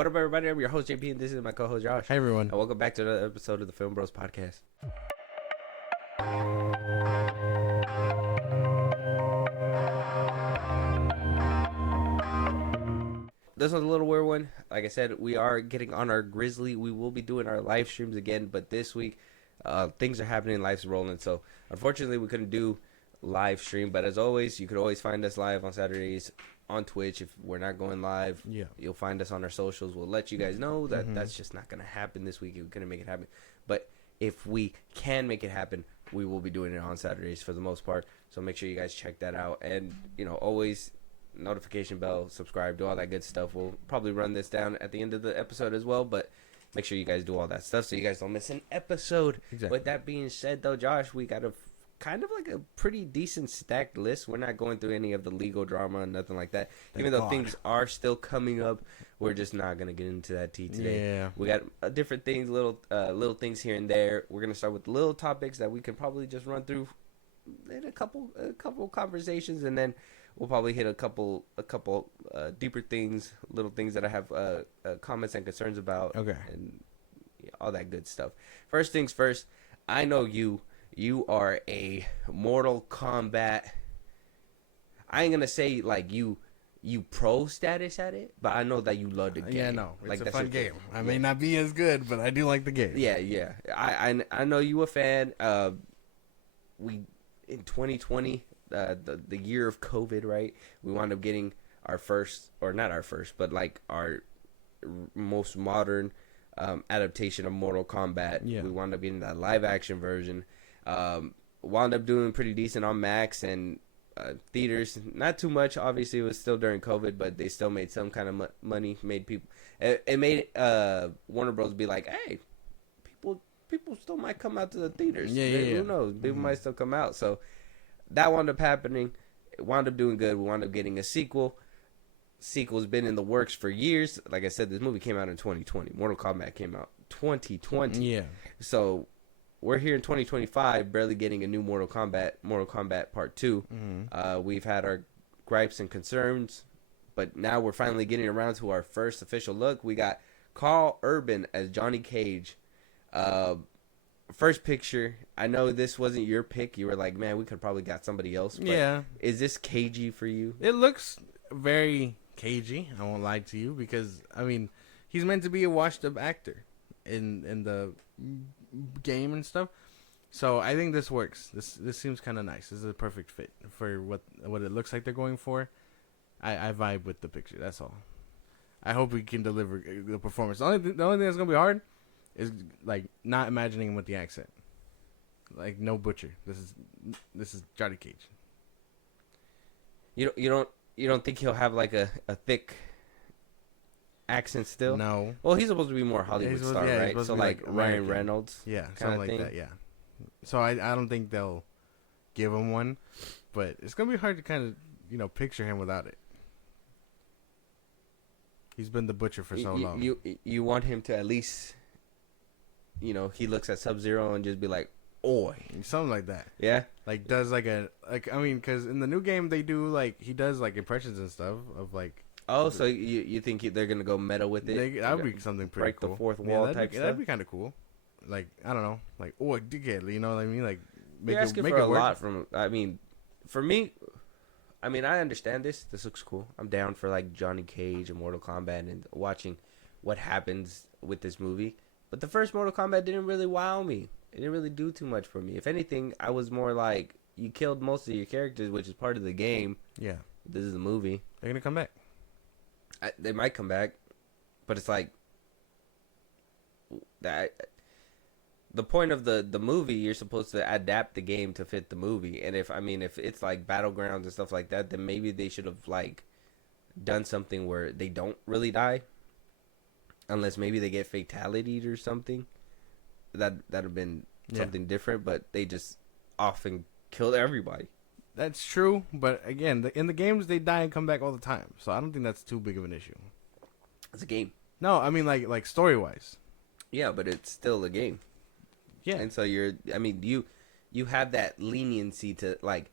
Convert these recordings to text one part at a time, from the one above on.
What up, everybody? I'm your host, JP, and this is my co-host, Josh. Hey, everyone. And welcome back to another episode of the FIlmBros podcast. This was a little weird one. Like I said, we are getting on our Grizzly. We will be doing our live streams again, but this week, things are happening, life's rolling. So, unfortunately, we couldn't do live stream. But as always, you could always find us live on Saturdays on Twitch. If we're not going live, you'll find us on our socials. We'll let you guys know that that's just not going to happen this week. We couldn't make it happen. But if we can make it happen, we will be doing it on Saturdays for the most part. So make sure you guys check that out. And, always notification bell, subscribe, do all that good stuff. We'll probably run this down at the end of the episode as well. But make sure you guys do all that stuff so you guys don't miss an episode. Exactly. With that being said, though, Josh, we got a kind of like a pretty decent stacked list. We're not going through any of the legal drama and nothing like that. Even though things are still coming up, we're just not going to get into that tea today. Yeah. We got different things, little things here and there. We're going to start with little topics that we can probably just run through in a couple conversations, and then we'll probably hit a couple deeper things, little things that I have comments and concerns about. Okay. And all that good stuff. First things first, I know you are a Mortal Kombat. I ain't gonna say like you pro status at it, but I know that you love the game. Yeah, no, it's like, a that's fun game. I may not be as good, but I do like the game. Yeah. I know you a fan. We in 2020, the year of COVID, right? We wound up getting our first, or not our first, but like our most modern adaptation of Mortal Kombat. Yeah. We wound up getting that live action version. Wound up doing pretty decent on Max and theaters. Not too much, obviously. It was still during COVID, but they still made some kind of money. Made people. It made Warner Bros. Be like, hey, people still might come out to the theaters. Yeah. Who knows? People might still come out. So that wound up happening. It wound up doing good. We wound up getting a sequel. Sequel's been in the works for years. Like I said, this movie came out in 2020. Mortal Kombat came out 2020. Yeah. So we're here in 2025, barely getting a new Mortal Kombat Part 2. We've had our gripes and concerns, but now we're finally getting around to our first official look. We got Carl Urban as Johnny Cage. First picture, I know this wasn't your pick. You were like, man, we could probably got somebody else. But yeah. Is this cagey for you? It looks very cagey. I won't lie to you because, I mean, he's meant to be a washed-up actor in the game and stuff. So I think this works. This seems kind of nice. This is a perfect fit for what it looks like they're going for. I vibe with the picture. That's all. I hope we can deliver the performance. The only thing that's gonna be hard is like not imagining him with the accent. Like no Butcher. This is Johnny Cage. You don't think he'll have like a thick accent still? No. Well, he's supposed to be more Hollywood star, right? So like Ryan Reynolds. Yeah, something like that, yeah. So I don't think they'll give him one, but it's going to be hard to kind of, picture him without it. He's been the Butcher for so long. You want him to at least, he looks at Sub-Zero and just be like, oi. Something like that. Yeah? Like does because in the new game they do he does impressions and stuff of Oh, so you think they're gonna go meta with it? That would be something pretty break cool. The fourth wall type stuff. That'd be kind of cool. Like I don't know, oh, dickhead, you know what I mean? Like make You're asking make for it a work. lot from. I mean, for me, I understand this. This looks cool. I'm down for like Johnny Cage and Mortal Kombat and watching what happens with this movie. But the first Mortal Kombat didn't really wow me. It didn't really do too much for me. If anything, I was more like you killed most of your characters, which is part of the game. Yeah, this is the movie. They're gonna come back. They might come back, but it's like that. The point of the movie, you're supposed to adapt the game to fit the movie, and if it's like battlegrounds and stuff like that, then maybe they should have like done something where they don't really die, unless maybe they get fatalities or something. That'd have been something different, but they just often killed everybody. That's true, but again, in the games they die and come back all the time, so I don't think that's too big of an issue. It's a game. No, I mean like story wise. Yeah, but it's still a game. Yeah, and so you have that leniency to like,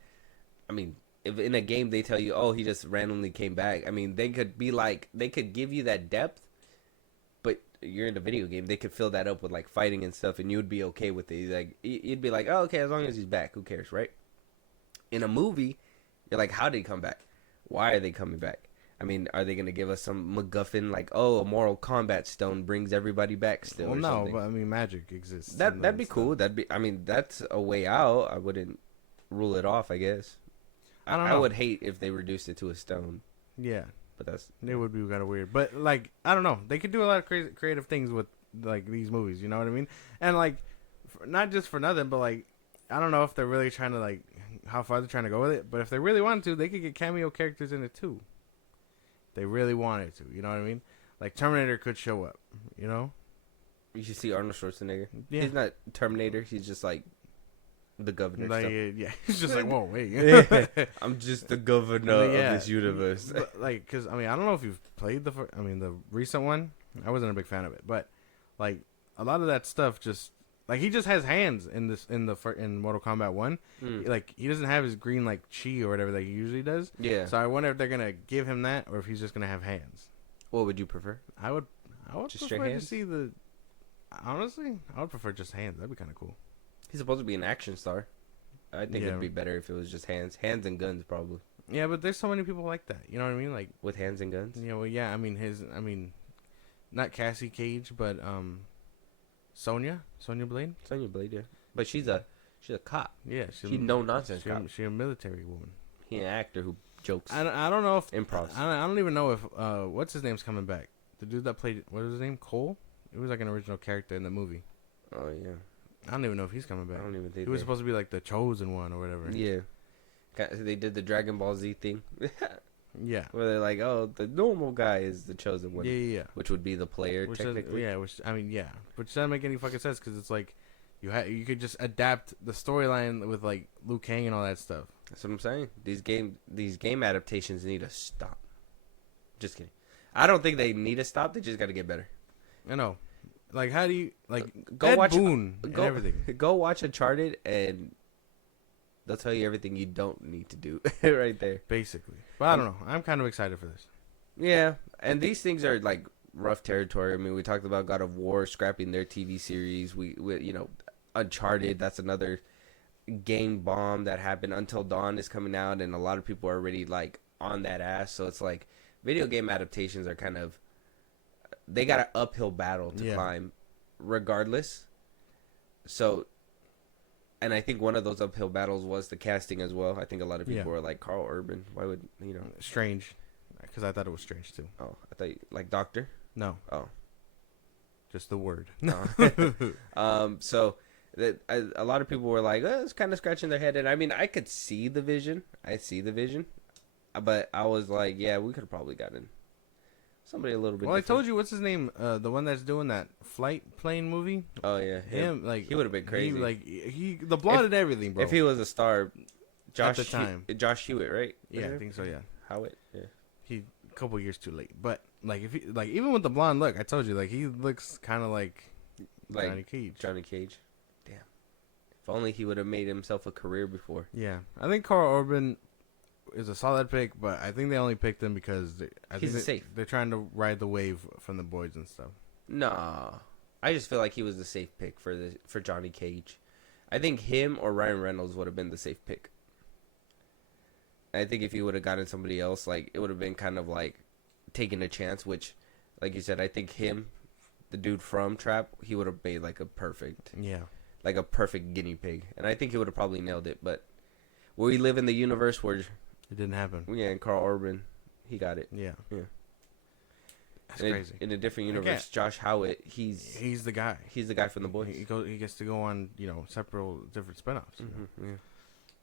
if in a game they tell you, oh, he just randomly came back. They could be like, they could give you that depth, you're in a video game, they could fill that up with like fighting and stuff, and you would be okay with it. Like you'd be like, oh, okay, as long as he's back, who cares, right? In a movie, you're like, how did he come back? Why are they coming back? I mean, are they going to give us some MacGuffin like, oh, a Mortal Kombat stone brings everybody back still? Well, or no, something? but I mean, magic exists. That'd be cool. I mean, that's a way out. I wouldn't rule it off, I guess. I don't know. I would hate if they reduced it to a stone. Yeah, but that's it would be kind of weird. But like, I don't know. They could do a lot of creative things with like these movies. You know what I mean? And like, not just for nothing, but like, I don't know if they're really trying to like how far they're trying to go with it. But if they really wanted to, they could get cameo characters in it too. They really wanted to, you know what I mean? Like Terminator could show up, you know? You should see Arnold Schwarzenegger. Yeah. He's not Terminator. He's just like the governor. Like, yeah, he's just like, whoa, wait. I'm just the governor of this universe. But, like, because, I mean, I don't know if you've played the recent one. I wasn't a big fan of it. But, like, a lot of that stuff just, like, he just has hands in Mortal Kombat 1. Like, he doesn't have his green, like, chi or whatever that he usually does. Yeah. So I wonder if they're going to give him that or if he's just going to have hands. What would you prefer? I would just prefer hands? to see the... Honestly, I would prefer just hands. That'd be kind of cool. He's supposed to be an action star. I think it'd be better if it was just hands. Hands and guns, probably. Yeah, but there's so many people like that. You know what I mean? Like with hands and guns? Yeah, well, yeah. I mean, not Cassie Cage, but Sonya Blade. Sonya Blade, yeah. But she's a cop. Yeah, she's no nonsense cop. She's a military woman. He's an actor who jokes. I don't know if improv. I don't even know if what's his name's coming back. The dude that played, what was his name? Cole. It was like an original character in the movie. Oh yeah. I don't even know if he's coming back. I don't even think he was supposed to be like the chosen one or whatever. Yeah. They did the Dragon Ball Z thing. Yeah. Where they're like, oh, the normal guy is the chosen one. Yeah. Which would be the player, technically. Which doesn't make any fucking sense because it's like you could just adapt the storyline with like Liu Kang and all that stuff. That's what I'm saying. These game adaptations need to stop. Just kidding. I don't think they need to stop. They just got to get better. I know. Like, how do you go Ed watch Boon and everything? Go watch Uncharted, and they'll tell you everything you don't need to do right there. Basically, but I don't know. I'm kind of excited for this. Yeah, and these things are like rough territory. I mean, we talked about God of War scrapping their TV series. We Uncharted. That's another game bomb that happened. Until Dawn is coming out, and a lot of people are already like on that ass. So it's like video game adaptations are kind of. They got an uphill battle to climb regardless. So, and I think one of those uphill battles was the casting as well. I think a lot of people were like, Carl Urban, why would, Strange. Because I thought it was strange too. Oh, I thought, like Doctor? No. Oh. Just the word. So, a lot of people were like, it's kind of scratching their head. And I mean, I could see the vision. But I was like, yeah, we could have probably gotten somebody a little bit. Well, different. I told you, what's his name? The one that's doing that flight plane movie. Oh yeah, him. Like he would have been crazy. He the blonde and everything, bro. If he was a star, Josh at the time, Josh Hewitt, right? Yeah, I think so. Yeah, Howitt. Yeah, he a couple years too late. But like if he even with the blonde look, I told you he looks kind of like Johnny Cage. Johnny Cage. Damn. If only he would have made himself a career before. Yeah, I think Carl Urban is a solid pick, but I think they only picked him because he's safe. They're trying to ride the wave from the boys and stuff. Nah, I just feel like he was the safe pick for Johnny Cage. I think him or Ryan Reynolds would have been the safe pick. I think if you would have gotten somebody else, like it would have been kind of like taking a chance. Which, like you said, I think him, the dude from Trap, he would have made like a perfect guinea pig, and I think he would have probably nailed it. But we live in the universe where it didn't happen. Yeah, and Carl Urban, he got it. Yeah. That's crazy. In a different universe, Josh Howitt, he's the guy. He's the guy from The Boys. He gets to go on, several different spinoffs. Mm-hmm, yeah.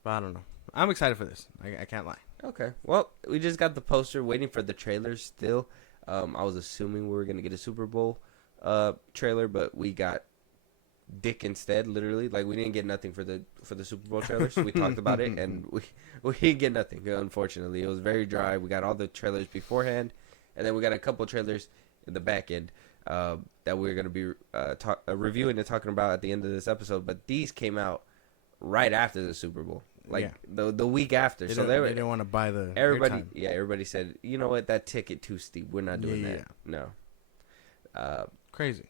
But I don't know. I'm excited for this. I can't lie. Okay. Well, we just got the poster, waiting for the trailers still. I was assuming we were gonna get a Super Bowl trailer, but we got dick instead, literally. Like, we didn't get nothing for the Super Bowl trailers. We talked about it, and we didn't get nothing, unfortunately. It was very dry. We got all the trailers beforehand, and then we got a couple trailers in the back end that we're going to be reviewing and talking about at the end of this episode. But these came out right after the Super Bowl, the week after. So they didn't want to buy the everybody. airtime. Yeah, everybody said, you know what, that ticket too steep. We're not doing that. No. Crazy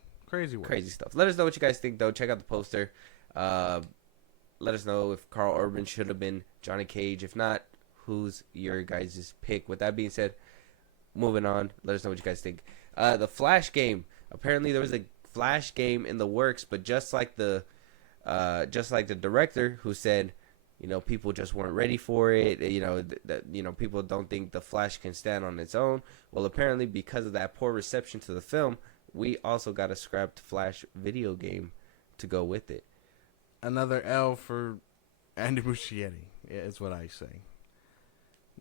work. Crazy stuff. Let us know what you guys think, though. Check out the poster. Let us know if Carl Urban should have been Johnny Cage. If not, who's your guys' pick? With that being said, moving on. Let us know what you guys think. The Flash game. Apparently, there was a Flash game in the works, but just like the director who said, people just weren't ready for it. People don't think the Flash can stand on its own. Well, apparently, because of that poor reception to the film, we also got a scrapped Flash video game to go with it. Another L for Andy Muschietti, is what I say.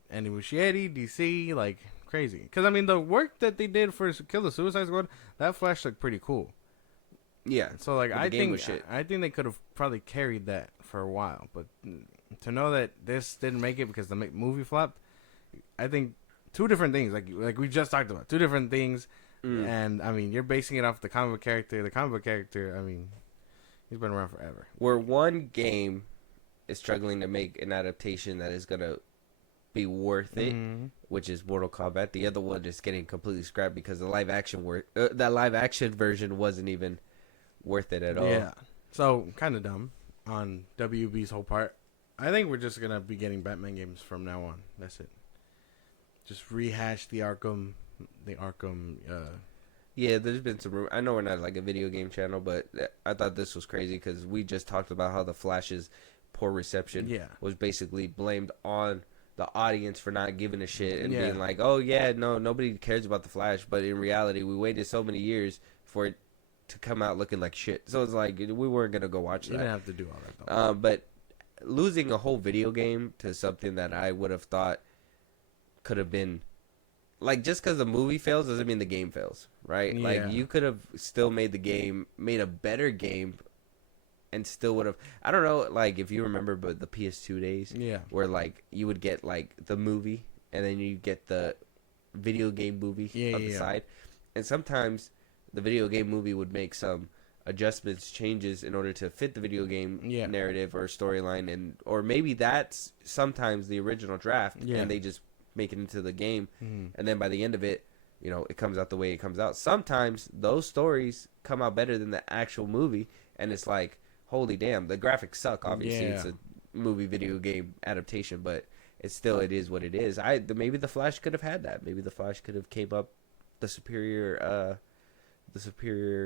Andy Muschietti, DC, like, crazy. Because, I mean, the work that they did for Kill the Suicide Squad, that Flash looked pretty cool. Yeah. So, like, I think they could have probably carried that for a while. But to know that this didn't make it because the movie flopped, I think two different things. Like we just talked about. Two different things. And, I mean, you're basing it off the comic book character. The comic book character, I mean, he's been around forever. Where one game is struggling to make an adaptation that is going to be worth it, which is Mortal Kombat. The other one is getting completely scrapped because the live action version wasn't even worth it at all. Yeah. So, kind of dumb on WB's whole part. I think we're just going to be getting Batman games from now on. That's it. Just rehash the Arkham. Yeah, there's been some. I know we're not like a video game channel, but I thought this was crazy because we just talked about how the Flash's poor reception was basically blamed on the audience for not giving a shit and being like, oh yeah, no, nobody cares about the Flash. But in reality, we waited so many years for it to come out looking like shit. So it's like we weren't gonna go watch that. You didn't have to do all that though. But losing a whole video game to something that I would have thought could have been. Like, just because the movie fails doesn't mean the game fails, right? Yeah. Like, you could have still made a better game, and still would have... I don't know, like, if you remember but the PS2 days, where, like, you would get, like, the movie, and then you get the video game movie on the side. And sometimes the video game movie would make some adjustments, changes, in order to fit the video game narrative or storyline, or maybe that's sometimes the original draft, and they just... make it into the game, and then by the end of it, it comes out the way it comes out. Sometimes those stories come out better than the actual movie, and it's like, holy damn, the graphics suck. Obviously, it's a movie video game adaptation, but it is what it is. Maybe the Flash could have had that. Maybe the Flash could have came up the superior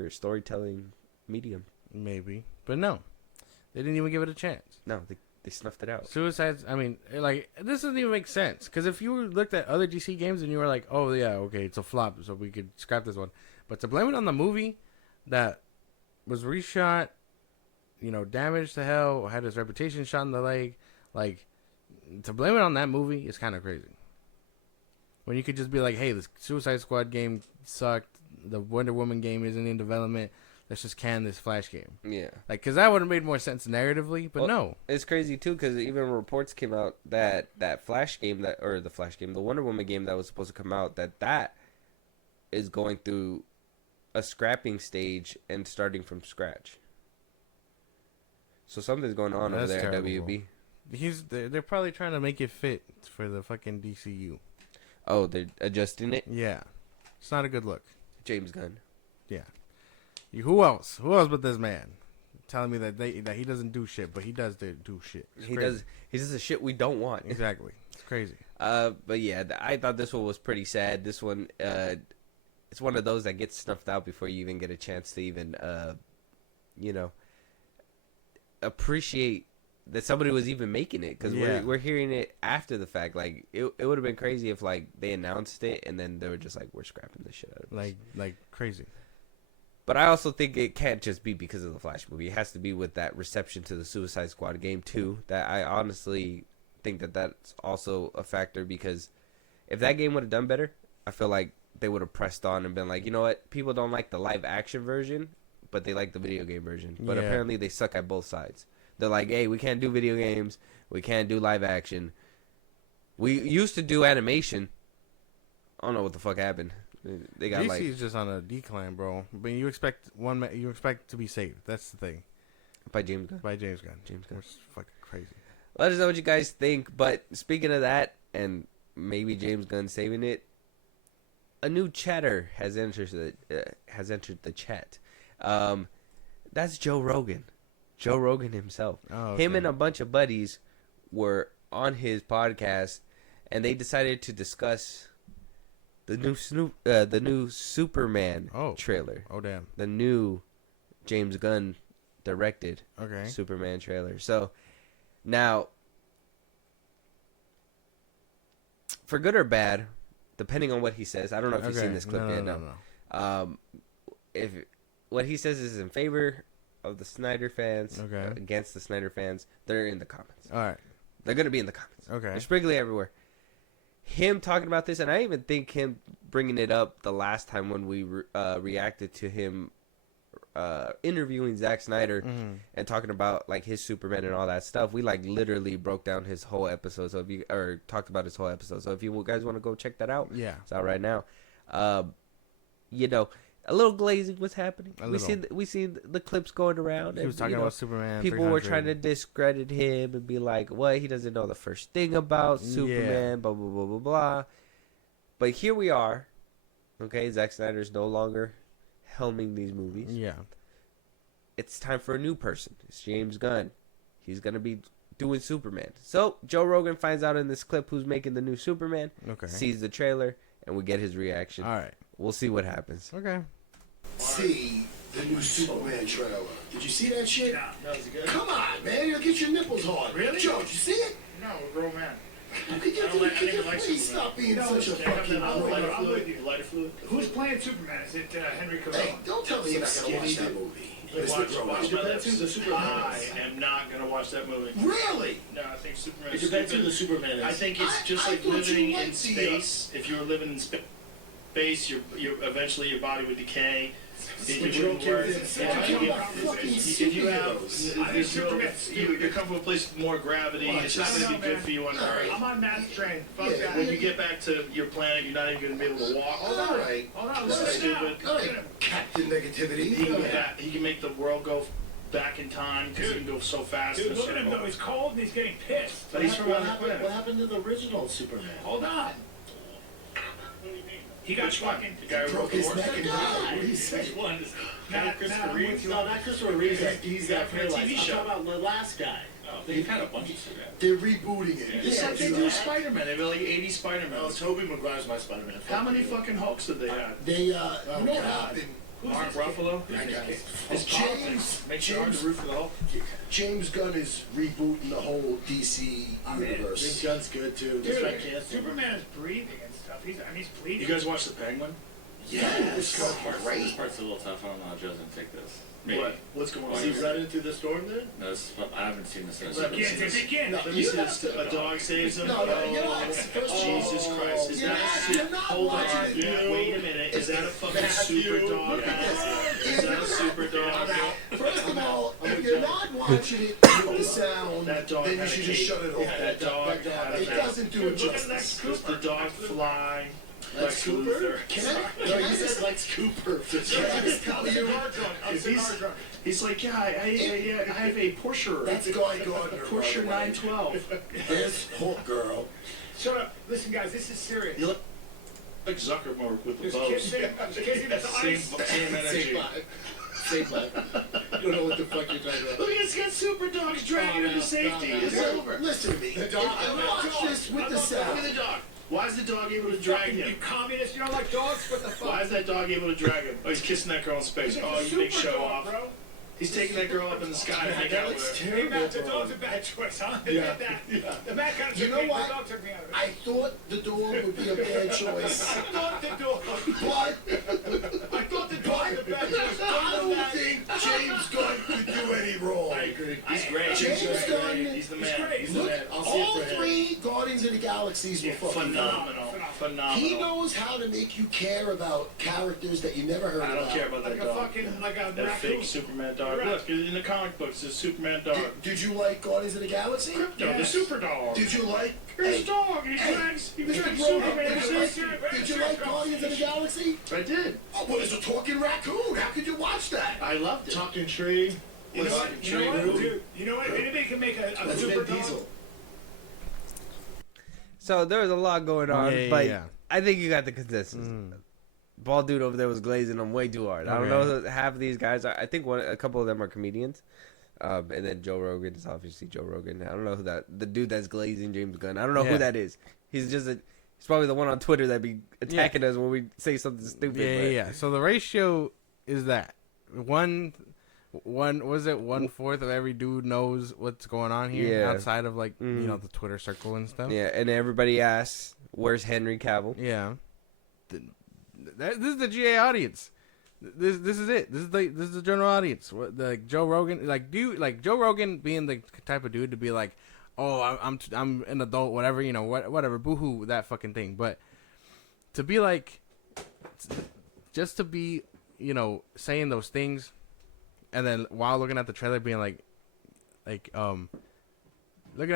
storytelling medium. Maybe, but no, they didn't even give it a chance. No, they snuffed it out. Suicides, I mean, like, this doesn't even make sense. Because if you looked at other DC games and you were like, oh, yeah, okay, it's a flop, so we could scrap this one. But to blame it on the movie that was reshot, damaged to hell, had his reputation shot in the leg, like, to blame it on that movie is kind of crazy. When you could just be like, hey, the Suicide Squad game sucked, the Wonder Woman game isn't in development, let's just can this Flash game. Yeah. Like, because that would have made more sense narratively, but no. It's crazy, too, because even reports came out that Flash game, the Wonder Woman game that was supposed to come out, that is going through a scrapping stage and starting from scratch. So something's going on over there at WB. They're probably trying to make it fit for the fucking DCU. Oh, they're adjusting it? Yeah. It's not a good look. James Gunn. Yeah. Who else? Who else but this man? Telling me that he doesn't do shit, but he does do shit. He does the shit we don't want. Exactly. It's crazy. But yeah, I thought this one was pretty sad. This one, it's one of those that gets snuffed out before you even get a chance to even, appreciate that somebody was even making it, because we're hearing it after the fact. Like, it would have been crazy if, like, they announced it and then they were just like, we're scrapping this shit out of this. Like crazy. But I also think it can't just be because of the Flash movie. It has to be with that reception to the Suicide Squad game, too. That I honestly think that's also a factor, because if that game would have done better, I feel like they would have pressed on and been like, you know what? People don't like the live-action version, but they like the video game version. But apparently they suck at both sides. They're like, hey, we can't do video games. We can't do live-action. We used to do animation. I don't know what the fuck happened. They got DC's just on a decline, bro. But you expect to be saved. That's the thing. By James Gunn. James Gunn. Which is fucking crazy. Let us know what you guys think. But speaking of that, and maybe James Gunn saving it, a new chatter has entered the chat. That's Joe Rogan. Joe Rogan himself. Oh, okay. Him and a bunch of buddies were on his podcast, and they decided to discuss the new Superman trailer. Oh, damn. The new James Gunn directed Superman trailer. So now, for good or bad, depending on what he says, I don't know if you've seen this clip yet. No. If what he says is in favor of the Snyder fans, against the Snyder fans, they're in the comments. All right. They're going to be in the comments. Okay. They're sprinkly everywhere. Him talking about this, and I even think him bringing it up the last time when we reacted to him interviewing Zack Snyder and talking about like his Superman and all that stuff. We like literally broke down his whole episode. So if you talked about his whole episode. So if you guys want to go check that out, it's out right now. You know, a little glazing was happening. We seen the clips going around. He was talking about Superman. People were trying to discredit him and be like, "What? He doesn't know the first thing about Superman." Blah blah blah blah blah. But here we are. Okay, Zack Snyder's no longer helming these movies. Yeah. It's time for a new person. It's James Gunn. He's gonna be doing Superman. So Joe Rogan finds out in this clip who's making the new Superman. Sees the trailer, and we get his reaction. All right. We'll see what happens. Okay. See the new Superman trailer. Did you see that shit? No, is it good? Come on, man. You'll get your nipples hard. Really? Joe, did you see it? No, we're grown man. Could you please stop being such a fucking grown? I'm with you. Lighter fluid. Who's playing Superman? Is it Henry Cavill? Hey, don't tell me you're not gonna watch that movie. I am not going to watch that movie. Really? No, I think Superman It depends who the Superman is. I think it's just like living in space. If you were living in space, eventually your body would decay. But you don't care if you come from a place with more gravity, it's not going to be good for you on Earth. I'm on math train. When you get back to your planet, you're not even going to be able to walk. All right. This is stupid. All right, Captain Negativity. He can make the world go back in time because he can go so fast. Dude, look at him though. He's cold and he's getting pissed. But he's from another planet. What happened to the original Superman? Hold on. He got fucking. The guy who broke his neck and died. What do you say? Christopher Reeves. No, not Christopher Reeves. He's that from a TV show. I'm talking about the last guy. Oh, they've had a bunch of Superman. They're rebooting it. It's like they do Spider-Man. They've like 80 Spider-Man. Oh, Tobey Maguire's my Spider-Man. How many fucking Hulks did they have? They, you know what happened? Mark Ruffalo? It's James. Makes it hard to root for the Hulk. James Gunn is rebooting the whole DC universe. James Gunn's good too. Dude, Superman is breathing and stuff. He's bleeding. You guys watch The Penguin? Yeah, this This part's a little tough. I don't know how Joe's gonna take this. What? What's going on? Is he running through the storm there? No, I haven't seen this. Let me see this. A dog saves him. No, you know what? Jesus Christ. Is that a super... Hold on. Wait a minute. Is that a fucking super dog? Is that a super dog? First of all, if you're not watching it with the sound, That dog then you had should a just cape. shut it off. That dog had a It doesn't do it justice. Does the dog fly? Lex Cooper? No, you said Lex Cooper. He's like, yeah, I have a Porsche. That's Guy Gardner. Porsche 912. This Hulk girl. Shut up. Listen, guys, this is serious. You look like Zuckerberg with the Just bows. kissing with the Same ice. energy. Same life. You don't know what the fuck you're talking about. Look, it's got super dogs dragging him to safety. It's over. Listen to me. If you watch this with the Look sound. at the dog. Why is the dog able to drag You him? communist, you don't like dogs? What the fuck? Why is that dog able to drag him? Oh, he's kissing that girl in space. Oh, you big show off. Bro. He's taking that girl up in the sky to hang out with her. Hey, Matt, the dog's a bad choice, huh? Admit that. The Matt kind of You know what? The dog took me out of it. I thought the dog would be a bad choice. I thought the dog. But I thought the dog was a bad choice. I don't think James Gunn could do any wrong. I agree. He's great. James Gunn, He's the man. great. He's the look, man. I'll see it all for him. three Guardians of the Galaxies were fucking Phenomenal. Phenomenal. He knows how to make you care about characters that you never heard I about. don't care about Like that a dog. fucking, like a That raccoon. fake Superman dog. Right. Look, in the comic books, there's Superman dog. Did you like Guardians of the Galaxy? No, the super dog. Did you like? Here's a dog. He drags Mr. Bro, Superman. did you like Guardians of the Galaxy? I did. Oh, well, there's a talking raccoon. How could you watch that? I loved it. Talking tree. You know what? You know what, dude? You know what? If anybody can make a That's super Vin dog, Diesel. So there was a lot going on, but Yeah. I think you got the consensus. bald dude over there was glazing them way too hard. I don't know half of these guys. I think a couple of them are comedians. And then Joe Rogan is obviously Joe Rogan. I don't know who the dude that's glazing James Gunn. I don't know who that is. He's probably the one on Twitter that be attacking us when we say something stupid. Yeah. So the ratio is that one was it 1/4 of every dude knows what's going on here outside of like the Twitter circle and stuff. Yeah, and everybody asks, "Where's Henry Cavill?" Yeah, this is the GA audience. This is it. This is the general audience. Like Joe Rogan, Joe Rogan being the type of dude to be like, oh, I'm an adult, whatever, whatever, boohoo, that fucking thing. But to be like, just to be, saying those things, and then while looking at the trailer, being looking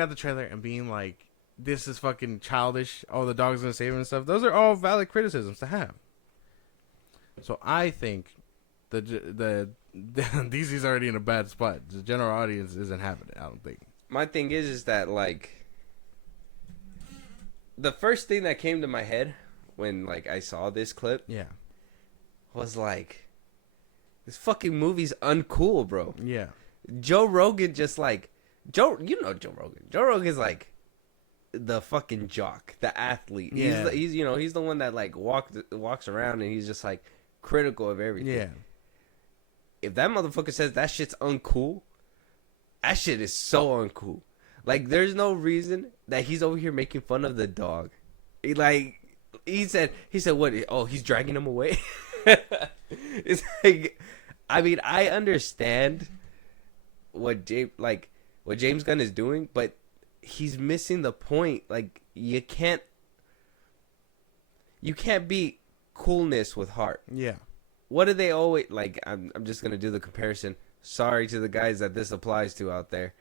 at the trailer and being like, this is fucking childish. Oh, the dog's gonna save him and stuff. Those are all valid criticisms to have. So I think the DC's already in a bad spot. The general audience isn't having it. I don't think. My thing is that like the first thing that came to my head when like I saw this clip, was like, this fucking movie's uncool, bro. Yeah, Joe Rogan just like Joe Rogan. Joe Rogan's like the fucking jock, the athlete. Yeah. He's the one that like walks around and he's just like critical of everything. yeah. If that motherfucker says that shit's uncool, that shit is so uncool. Like, there's no reason that he's over here making fun of the dog. He said what? Oh, he's dragging him away. It's like, I mean, I understand what James Gunn is doing, but he's missing the point. Like, you can't be coolness with heart. Yeah. What do they always like? I'm just gonna do the comparison. Sorry to the guys that this applies to out there,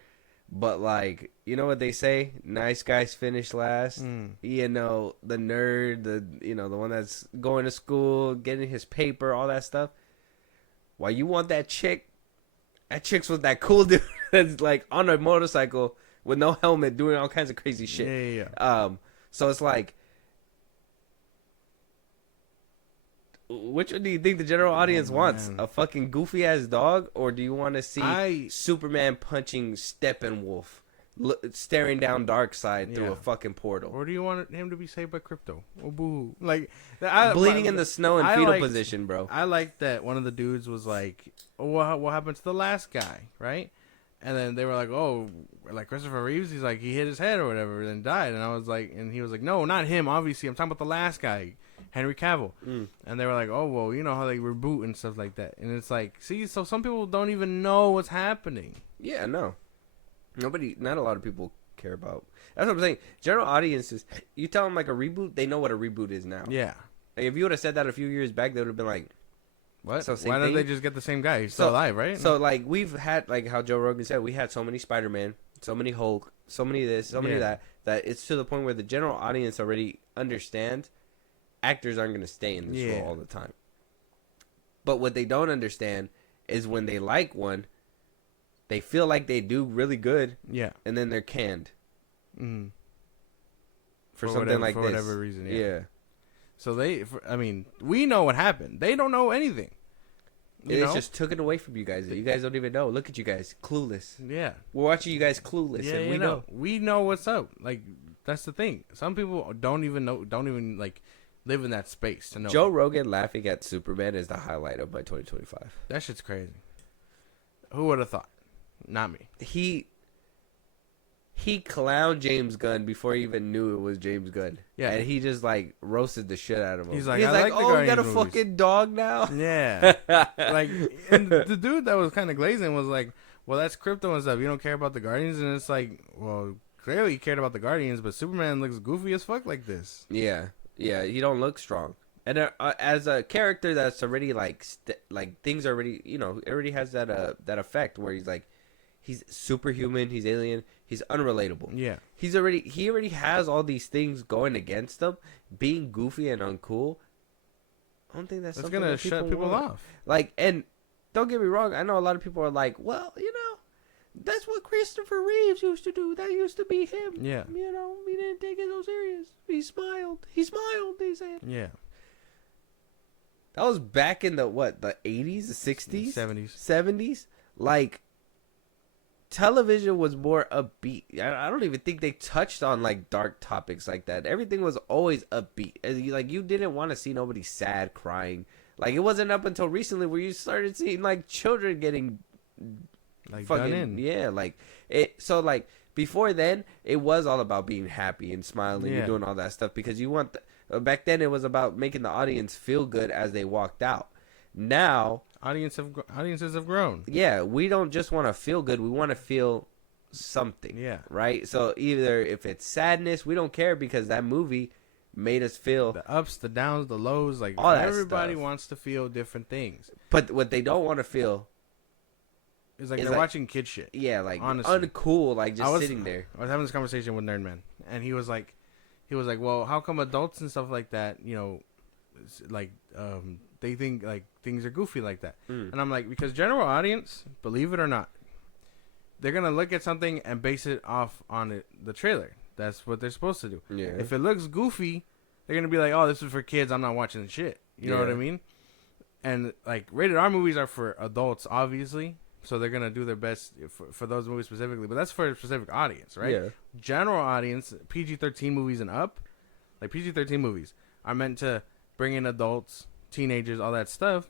but like, you know what they say? Nice guys finish last. The nerd, the one that's going to school, getting his paper, all that stuff. Why you want that chick? That chick's with that cool dude that's like on a motorcycle with no helmet, doing all kinds of crazy shit. Yeah. So it's like, which one do you think the general audience wants? Man. A fucking goofy ass dog, or do you want to see I- Superman punching Steppenwolf, staring down Darkseid through Yeah. a fucking portal, Or do you want him to be saved by Crypto? Oh, boo. Like, bleeding in the snow in I fetal liked- position, bro? I like that one of the dudes was like, oh, what happened to the last guy, right? And then they were like, oh, like Christopher Reeves, he's like, he hit his head or whatever and died. And I was like, and he was like, no, not him, obviously. I'm talking about the last guy, Henry Cavill. And they were like, oh, well, you know how they reboot and stuff like that. And it's like, see, so some people don't even know what's happening. Yeah, no. Not a lot of people care about. That's what I'm saying. General audiences, you tell them like a reboot, they know what a reboot is now. Yeah. Like, if you would have said that a few years back, they would have been like, What? So same Why don't thing? they just get the same guy? He's still alive, right? So, like, we've had, like how Joe Rogan said, we had so many Spider-Man, so many Hulk, so many this, so many that it's to the point where the general audience already understands actors aren't going to stay in this role all the time. But what they don't understand is when they like one, they feel like they do really good, and then they're canned. Mm-hmm. For something like for this. whatever reason, Yeah. So we know what happened. They don't know anything. They just took it away from you guys. You guys don't even know. Look at you guys, clueless. Yeah. We're watching you guys clueless, and we know. We know what's up. Like, that's the thing. Some people don't even like live in that space to know. Joe Rogan laughing at Superman is the highlight of my 2025. That shit's crazy. Who would have thought? Not me. He clowned James Gunn before he even knew it was James Gunn. Yeah. And he just, like, roasted the shit out of him. He's like, I like the oh, you got a Guardians movies." fucking dog now? Yeah. Like, and the dude that was kind of glazing was like, well, that's Crypto and stuff. You don't care about the Guardians? And it's like, well, clearly you cared about the Guardians, but Superman looks goofy as fuck like this. Yeah. Yeah, he don't look strong. And as a character that's already, like, things already, it already has that effect where he's, like, he's superhuman, he's alien, he's unrelatable. Yeah. He already has all these things going against him, being goofy and uncool. I don't think that's something gonna that shut people want. off. Like, and don't get me wrong, I know a lot of people are like, well, that's what Christopher Reeves used to do. That used to be him. Yeah. We didn't take it so serious. He smiled. He said. Yeah. That was back in the 80s, the 60s, 70s. 70s. Like, television was more upbeat. I don't even think they touched on like dark topics like that. Everything was always upbeat. Like, you didn't want to see nobody sad crying. Like, it wasn't up until recently where you started seeing like children getting Like fucking done in. yeah, like it. So like before then, it was all about being happy and smiling Yeah. and doing all that stuff because you want. Back then, it was about making the audience feel good as they walked out. Now, Audiences have grown. yeah, we don't just want to feel good. We want to feel something. Yeah. Right? So either if it's sadness, we don't care because that movie made us feel. The ups, the downs, the lows, like All that everybody stuff. wants to feel different things. But what they don't want to feel, It's like It's they're like- watching kid shit. yeah, like Honestly. uncool, like I just was- sitting there. I was having this conversation with Nerdman, and he was like, well, how come adults and stuff like that, they think like things are goofy like that? And I'm like, because general audience, believe it or not, they're gonna look at something and base it off on the trailer. That's what they're supposed to do. Yeah. If it looks goofy, they're gonna be like, oh, this is for kids. I'm not watching the shit. You know what I Yeah. mean? And like rated R movies are for adults, obviously. So they're gonna do their best for those movies specifically, but that's for a specific audience, right? Yeah. General audience, PG-13 movies and up, like PG-13 movies are meant to bring in adults, teenagers, all that stuff.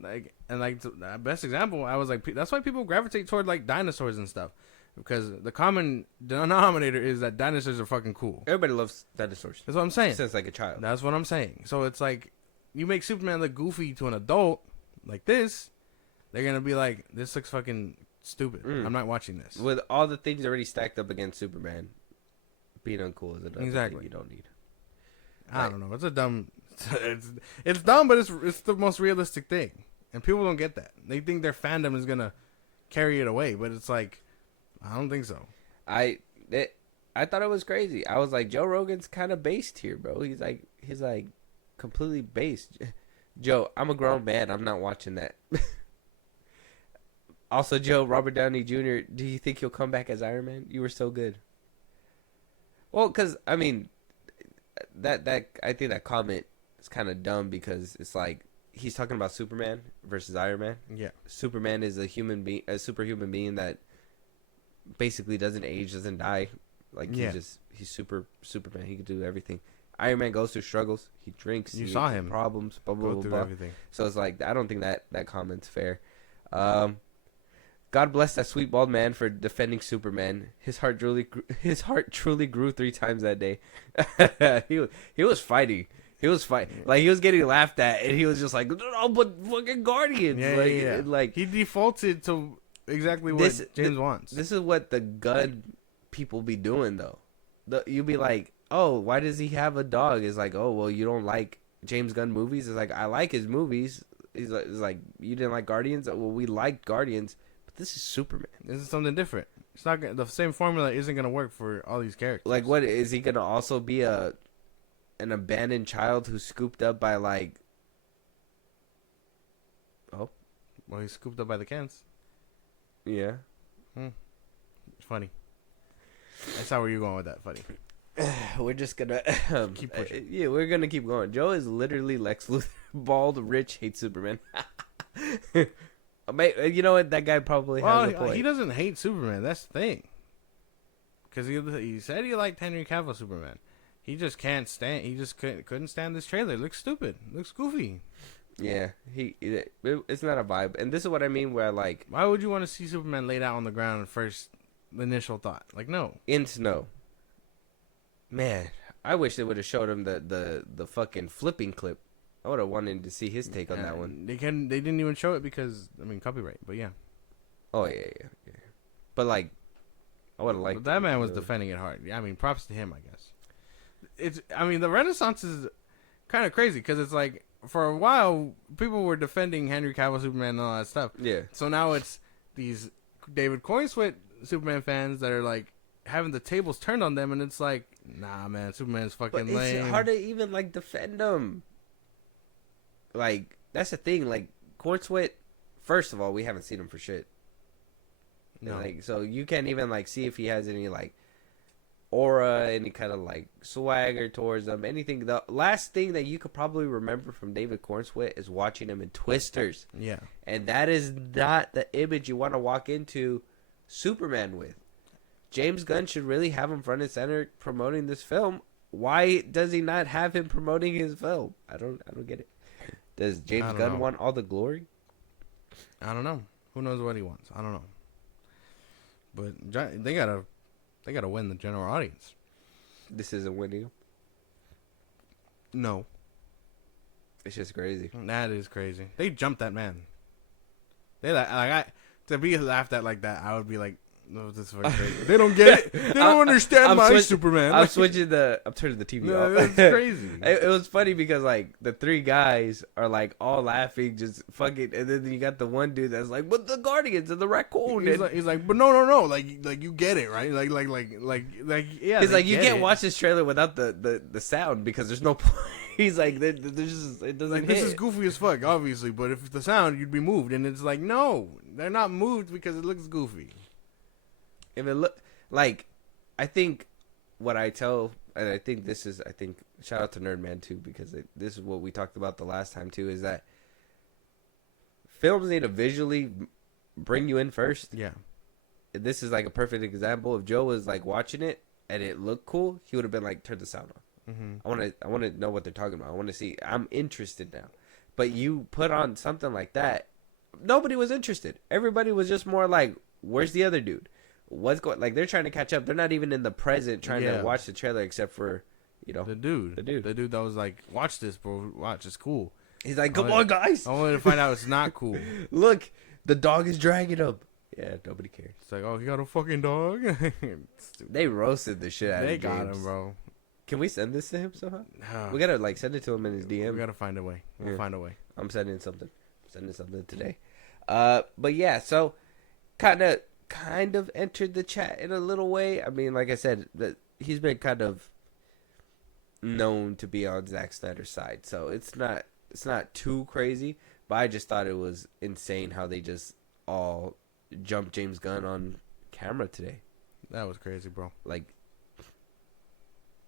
Like the best example, I was like, that's why people gravitate toward like dinosaurs and stuff, because the common denominator is that dinosaurs are fucking cool. Everybody loves dinosaurs That's what I'm saying. since like a child. That's what I'm saying. So it's like, you make Superman look goofy to an adult like this, they're gonna be like, this looks fucking stupid. I'm not watching this. With all the things already stacked up against Superman, being uncool is another Exactly. thing you don't need. I don't know. It's a dumb. It's dumb, but it's the most realistic thing, and people don't get that. They think their fandom is gonna carry it away, but it's like, I don't think so. I thought it was crazy. I was like, Joe Rogan's kind of based here, bro. He's like completely based. Joe, I'm a grown man. I'm not watching that. Also, Joe, Robert Downey Jr., do you think he'll come back as Iron Man? You were so good. Well, because, I mean, that I think that comment is kind of dumb because it's like he's talking about Superman versus Iron Man. Yeah. Superman is a superhuman being that basically doesn't age, doesn't die. Like, Yeah. he's Superman. He can do everything. Iron Man goes through struggles. He drinks. You he saw has him problems. Blah blah Go blah through blah. everything. So it's like, I don't think that comment's fair. God bless that sweet bald man for defending Superman. His heart truly grew 3 times that day. he was fighting. He was fighting. Like, he was getting laughed at, and he was just like, no, but fucking Guardians. Yeah, like, yeah. and like, He defaulted to exactly what This- James wants. this is what the gun people be doing, though. You be like, oh, why does he have a dog? It's like, oh, well, you don't like James Gunn movies? It's like, I like his movies. It's like, you didn't like Guardians? Well, we liked Guardians, but this is Superman. This is something different. It's not the same formula isn't gonna work for all these characters. Like, what is he gonna also be an abandoned child who's scooped up by like? Oh, Well, he's scooped up by the Kents. yeah. It's funny. I saw where you're going with that. Funny. We're just gonna Keep pushing. Yeah, we're gonna keep going. Joe is literally Lex Luthor, bald, rich, hates Superman. You know what? That guy probably has a Well, point. he doesn't hate Superman. That's the thing. Because he said he liked Henry Cavill Superman. He just can't stand. He just couldn't stand this trailer. It looks stupid. It looks goofy. Yeah, it's not a vibe, and this is what I mean. Where like Why would you want to see Superman laid out on the ground? First, the initial thought, like, no. in snow. Man, I wish they would have showed him the fucking flipping clip. I would have wanted to see his take on that one. They didn't even show it because copyright. But yeah, Oh yeah. But like, I would have liked. but that man was the- defending it hard. Yeah, props to him, I guess. The Renaissance is kind of crazy because it's like for a while people were defending Henry Cavill Superman and all that stuff. Yeah. So now it's these David Coinsweet Superman fans that are like having the tables turned on them, and it's like, nah, man, Superman's But fucking it's lame. hard to even like defend him. Like, that's the thing. Like, Courtsweat, first of all, we haven't seen him for shit. No. Like, so you can't even like see if he has any like aura, any kind of like swagger towards them, anything. The last thing that you could probably remember from David Cornsweet is watching him in Twisters. Yeah. And that is not the image you want to walk into Superman with. James Gunn should really have him front and center promoting this film. Why does he not have him promoting his film? I don't get it. Does James Gunn want all the glory? I don't know. Who knows what he wants? I don't know. But they gotta win the general audience. This isn't winning. No, It's just crazy. that is crazy. They jumped that man. They to be laughed at like that, I would be like, no, this is fucking crazy. They don't get it. They don't understand my Superman. I'm turning the TV No, off. that's crazy. It was funny because like the three guys are like all laughing, just fucking, and then you got the one dude that's like, "But the Guardians and the raccoon." He's like, but no, like you get it, right? Like, yeah. He's they like, you get can't it. watch this trailer without the sound because there's no point. He's like, there's just, it doesn't Like, hit. this is goofy as fuck, obviously, but if the sound, you'd be moved, and it's like, no, they're not moved because it looks goofy. If it look like, I think what I tell, and I think shout out to Nerdman too, because this is what we talked about the last time too, is that films need to visually bring you in first. Yeah. This is like a perfect example. If Joe was like watching it and it looked cool, he would have been like, turn the sound on. Mm-hmm. I want to know what they're talking about. I want to see. I'm interested now. But you put on something like that, nobody was interested. Everybody was just more like, where's the other dude? What's going? Like, they're trying to catch up. They're not even in the present trying to watch the trailer, except for, the dude that was like, watch this, bro. Watch, it's cool. He's like, come on, guys. I wanted to find out it's not cool. Look, the dog is dragging him. Yeah, nobody cares. It's like, oh, he got a fucking dog. They roasted the shit out of James. They got him, bro. Can we send this to him somehow? We gotta like send it to him in his DM. We gotta find a way. We'll find a way. I'm sending something. Today. But yeah, so kind of entered the chat in a little way. I mean, like I said, that he's been kind of known to be on Zack Snyder's side, so it's not too crazy. But I just thought it was insane how they just all jumped James Gunn on camera today. That was crazy, bro. Like,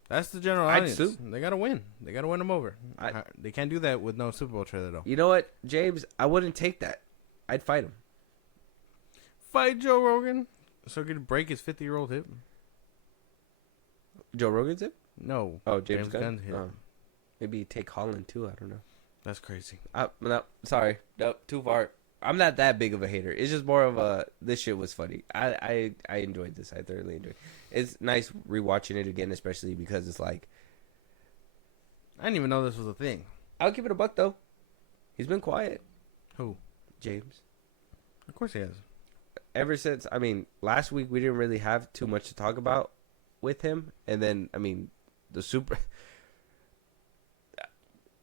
that's the general I'd audience. sue. They gotta win. They gotta win them over. They can't do that with no Super Bowl trailer, though. you know what, James? I wouldn't take that. I'd fight him. Fight Joe Rogan so he could break his 50-year-old hip. Joe Rogan's hip? No. Oh, James Gunn? Gunn's hip. Oh. Maybe take Holland too. I don't know. That's crazy. No, sorry. Nope, too far. I'm not that big of a hater. It's just more of a, this shit was funny. I enjoyed this. I thoroughly enjoyed it. It's nice rewatching it again, especially because it's like, I didn't even know this was a thing. I'll give it a buck though. He's been quiet. Who? James. Of course he has. Ever since, I mean, last week we didn't really have too much to talk about with him. And then, I mean,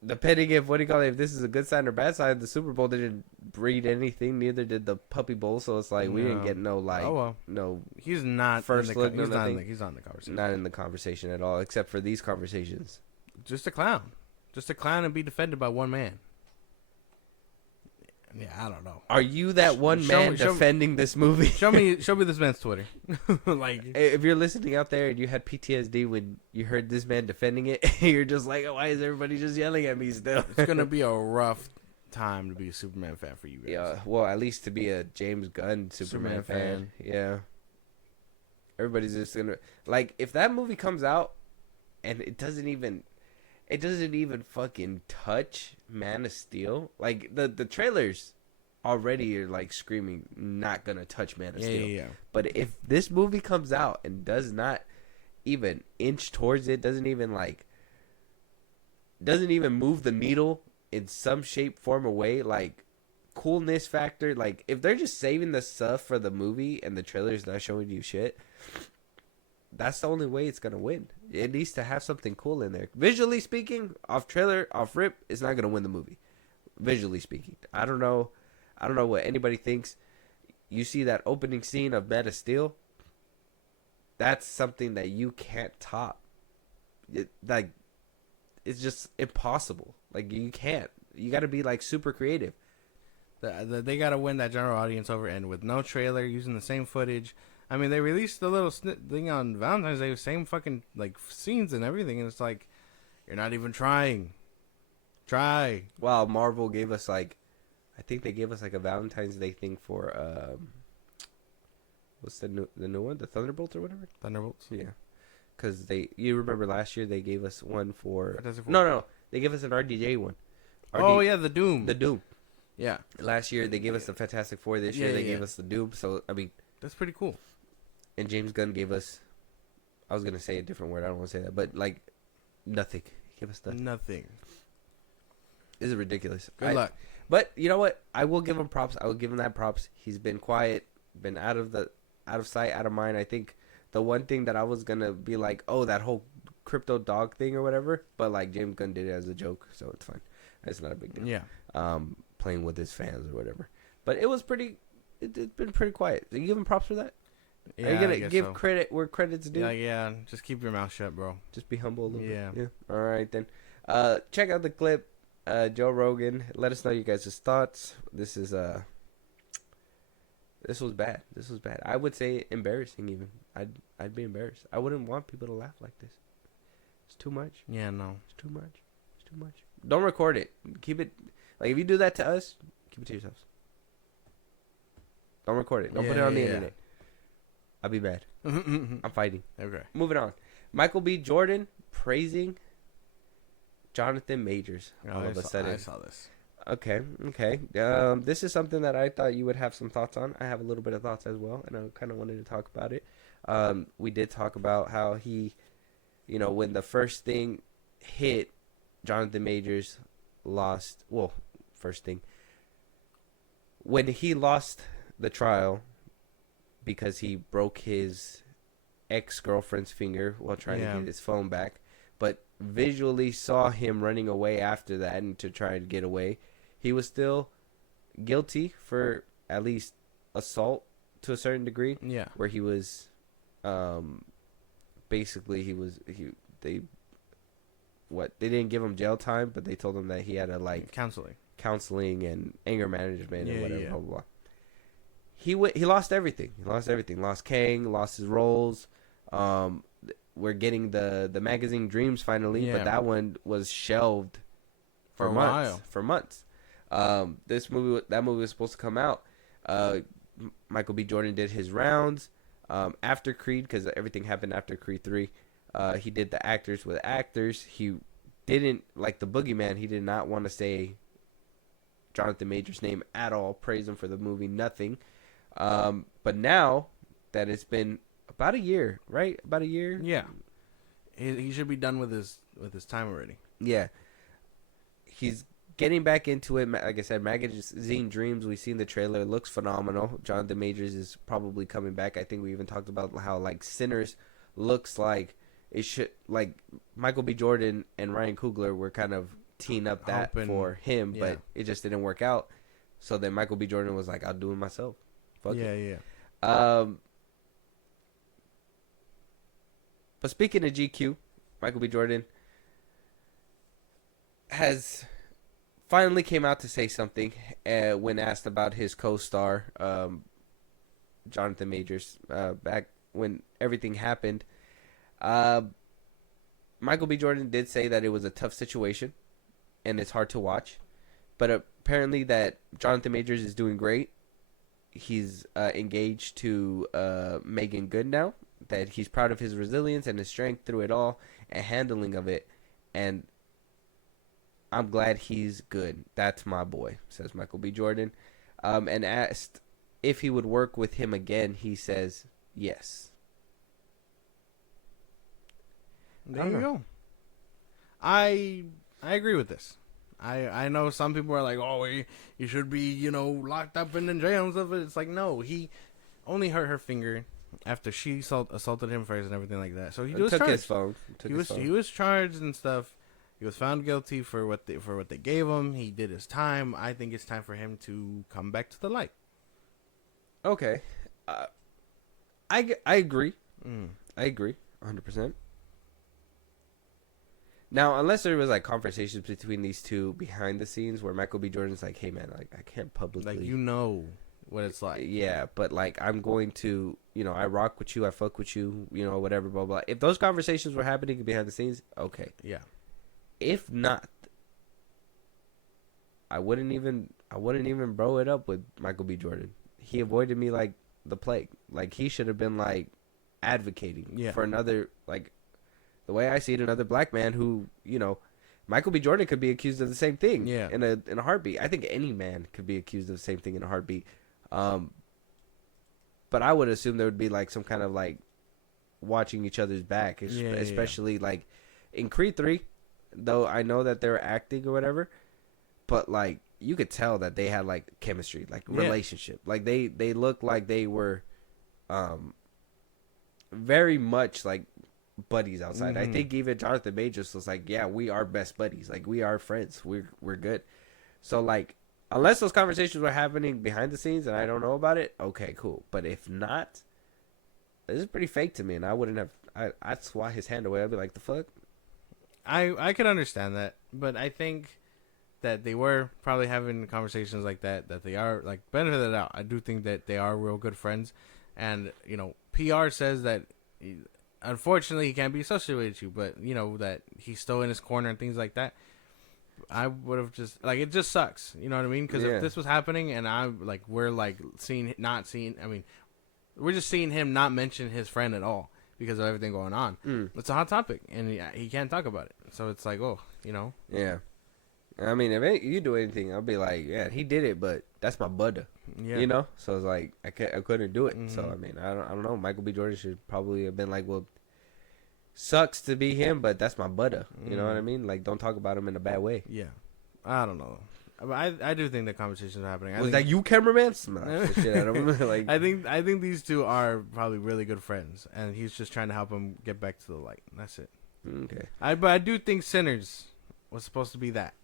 depending if if this is a good sign or bad sign, the Super Bowl didn't breed anything. Neither did the Puppy Bowl. So it's like we didn't get no no. He's not first look. He's not in the conversation. Not in the conversation at all, except for these conversations. Just a clown. Just a clown and be defended by one man. Yeah, I don't know. Are you that one man defending this movie? Show me this man's Twitter. Like, if you're listening out there and you had PTSD when you heard this man defending it, you're just like, oh, why is everybody just yelling at me still? It's gonna be a rough time to be a Superman fan for you guys. Yeah, well, at least to be a James Gunn Superman fan. Yeah. Everybody's just gonna, like, if that movie comes out and it doesn't even fucking touch Man of Steel. Like, the trailers already are like screaming not gonna touch Man of Steel. Yeah. But if this movie comes out and does not even inch towards it, doesn't even move the needle in some shape, form, or way, like coolness factor, like if they're just saving the stuff for the movie and the trailer's not showing you shit, that's the only way it's gonna win. It needs to have something cool in there. Visually speaking, off rip, it's not gonna win the movie. Visually speaking, I don't know what anybody thinks. You see that opening scene of Man of Steel? That's something that you can't top. It's just impossible. Like, you can't. You got to be like super creative. They got to win that general audience over, and with no trailer, using the same footage. I mean, they released the little thing on Valentine's Day, same fucking like scenes and everything, and it's like, you're not even trying. Try. Wow, Marvel gave us like, I think they gave us like a Valentine's Day thing for what's the new one, the Thunderbolts or whatever. Thunderbolts. Yeah, because you remember last year they gave us one for Fantastic Four. no, they gave us an RDJ one. Oh yeah, the Doom. The Doom. Yeah, Last year they gave us the Fantastic Four. This year Yeah, they yeah. gave us the Doom. So I mean, that's pretty cool. and James Gunn gave us. I was gonna say a different word. I don't want to say that, but like nothing. He gave us nothing. Nothing. This is ridiculous. Good luck. But you know what? I will give him props. I will give him that props. He's been quiet, been out of sight, out of mind. I think the one thing that I was gonna be like, oh, that whole crypto dog thing or whatever, but like James Gunn did it as a joke, so it's fine. It's not a big deal. Yeah. Playing with his fans or whatever. But it was pretty. It's been pretty quiet. Are you giving props for that? Yeah. Are you I gonna guess give so. credit where credit's due? Yeah. Just keep your mouth shut, bro. Just be humble a little Yeah. bit. Yeah. All right then. Check out the clip. Joe Rogan. Let us know you guys' thoughts. This was bad. This was bad. I would say embarrassing even. I'd be embarrassed. I wouldn't want people to laugh like this. It's too much. Yeah. No. It's too much. It's too much. Don't record it. Keep it. Like if you do that to us, keep it to yourselves. Don't record it. Don't put it on the internet. I'll be mad. I'm fighting. Okay. Moving on. Michael B. Jordan praising Jonathan Majors all of a sudden. I saw this. Okay. This is something that I thought you would have some thoughts on. I have a little bit of thoughts as well, and I kind of wanted to talk about it. We did talk about how he, when the first thing hit, Jonathan Majors lost. Well, first thing. When he lost the trial because he broke his ex-girlfriend's finger while trying to get his phone back, but visually saw him running away after that and to try and get away, he was still guilty for at least assault to a certain degree. Yeah. Where he was, basically they didn't give him jail time, but they told him that he had to like counseling and anger management and whatever. Yeah. Blah blah blah. He lost everything. He lost everything. Lost Kang. Lost his roles. We're getting the magazine Dreams finally, but that one was shelved for months. For months. That movie was supposed to come out. Michael B. Jordan did his rounds after Creed, because everything happened after Creed 3. He did the actors with actors. He didn't, like the Boogeyman, he did not want to say Jonathan Majors' name at all, praise him for the movie, nothing. But now that it's been about a year, right? About a year? Yeah. He should be done with his time already. Yeah. He's getting back into it. Like I said, Magazine Dreams, we've seen the trailer. It looks phenomenal. Jonathan Majors is probably coming back. I think we even talked about how like Sinners looks like it should, like Michael B. Jordan and Ryan Coogler were kind of teeing up that for him, but it just didn't work out. So then Michael B. Jordan was like, I'll do it myself. Fuck it. But speaking of GQ, Michael B. Jordan has finally came out to say something when asked about his co-star, Jonathan Majors, back when everything happened. Michael B. Jordan did say that it was a tough situation and it's hard to watch, but apparently that Jonathan Majors is doing great. He's engaged to Megan Good now, that he's proud of his resilience and his strength through it all and handling of it, and I'm glad he's good. That's my boy, says Michael B. Jordan. And asked if he would work with him again, he says yes. There you go. I agree with this. I know some people are like, oh, you should be, locked up in the jail and stuff. It's like, no, he only hurt her finger after she assaulted him first and everything like that. So he was took charged. his phone. He was charged and stuff. He was found guilty for what they gave him. He did his time. I think it's time for him to come back to the light. Okay, I agree. I agree 100%. Now, unless there was like conversations between these two behind the scenes where Michael B. Jordan's like, "Hey man, like I can't publicly." Like what it's like. Yeah, but like I'm going to, I rock with you, I fuck with you, whatever, blah blah. If those conversations were happening behind the scenes, okay. Yeah. If not, I wouldn't even bro it up with Michael B. Jordan. He avoided me like the plague. Like he should have been like advocating for another, like the way I see it, another black man who, Michael B. Jordan could be accused of the same thing in a heartbeat. I think any man could be accused of the same thing in a heartbeat. But I would assume there would be like some kind of like watching each other's back, especially like in Creed 3, though I know that they're acting or whatever, but like you could tell that they had like chemistry, like relationship. Like they looked like they were very much like buddies outside. I think even Jonathan Majors was like, yeah, we are best buddies. Like we are friends. We're good. So like, unless those conversations were happening behind the scenes and I don't know about it, okay, cool. But if not, this is pretty fake to me, and I wouldn't have. I'd swat his hand away. I'd be like, the fuck. I could understand that, but I think that they were probably having conversations like that. That they are like, benefit of the doubt. I do think that they are real good friends, and PR says that. Unfortunately, he can't be associated with you, but that he's still in his corner and things like that. I would have just like, it just sucks, you know what I mean? Because if this was happening and we're just seeing him not mention his friend at all because of everything going on. It's a hot topic, and he can't talk about it. So it's like, Yeah. I mean, if you do anything, I'll be like, yeah, he did it, but that's my buddy. Yeah. So it's like I couldn't do it. So I mean, I don't know. Michael B. Jordan should probably have been like, well, sucks to be him, but that's my buddy. You know what I mean? Like, don't talk about him in a bad way. Yeah, I don't know. I do think the conversations are happening. Was that you, cameraman? Smash the shit out of him. Like, I think these two are probably really good friends, and he's just trying to help him get back to the light. That's it. Okay. But I do think Sinners was supposed to be that.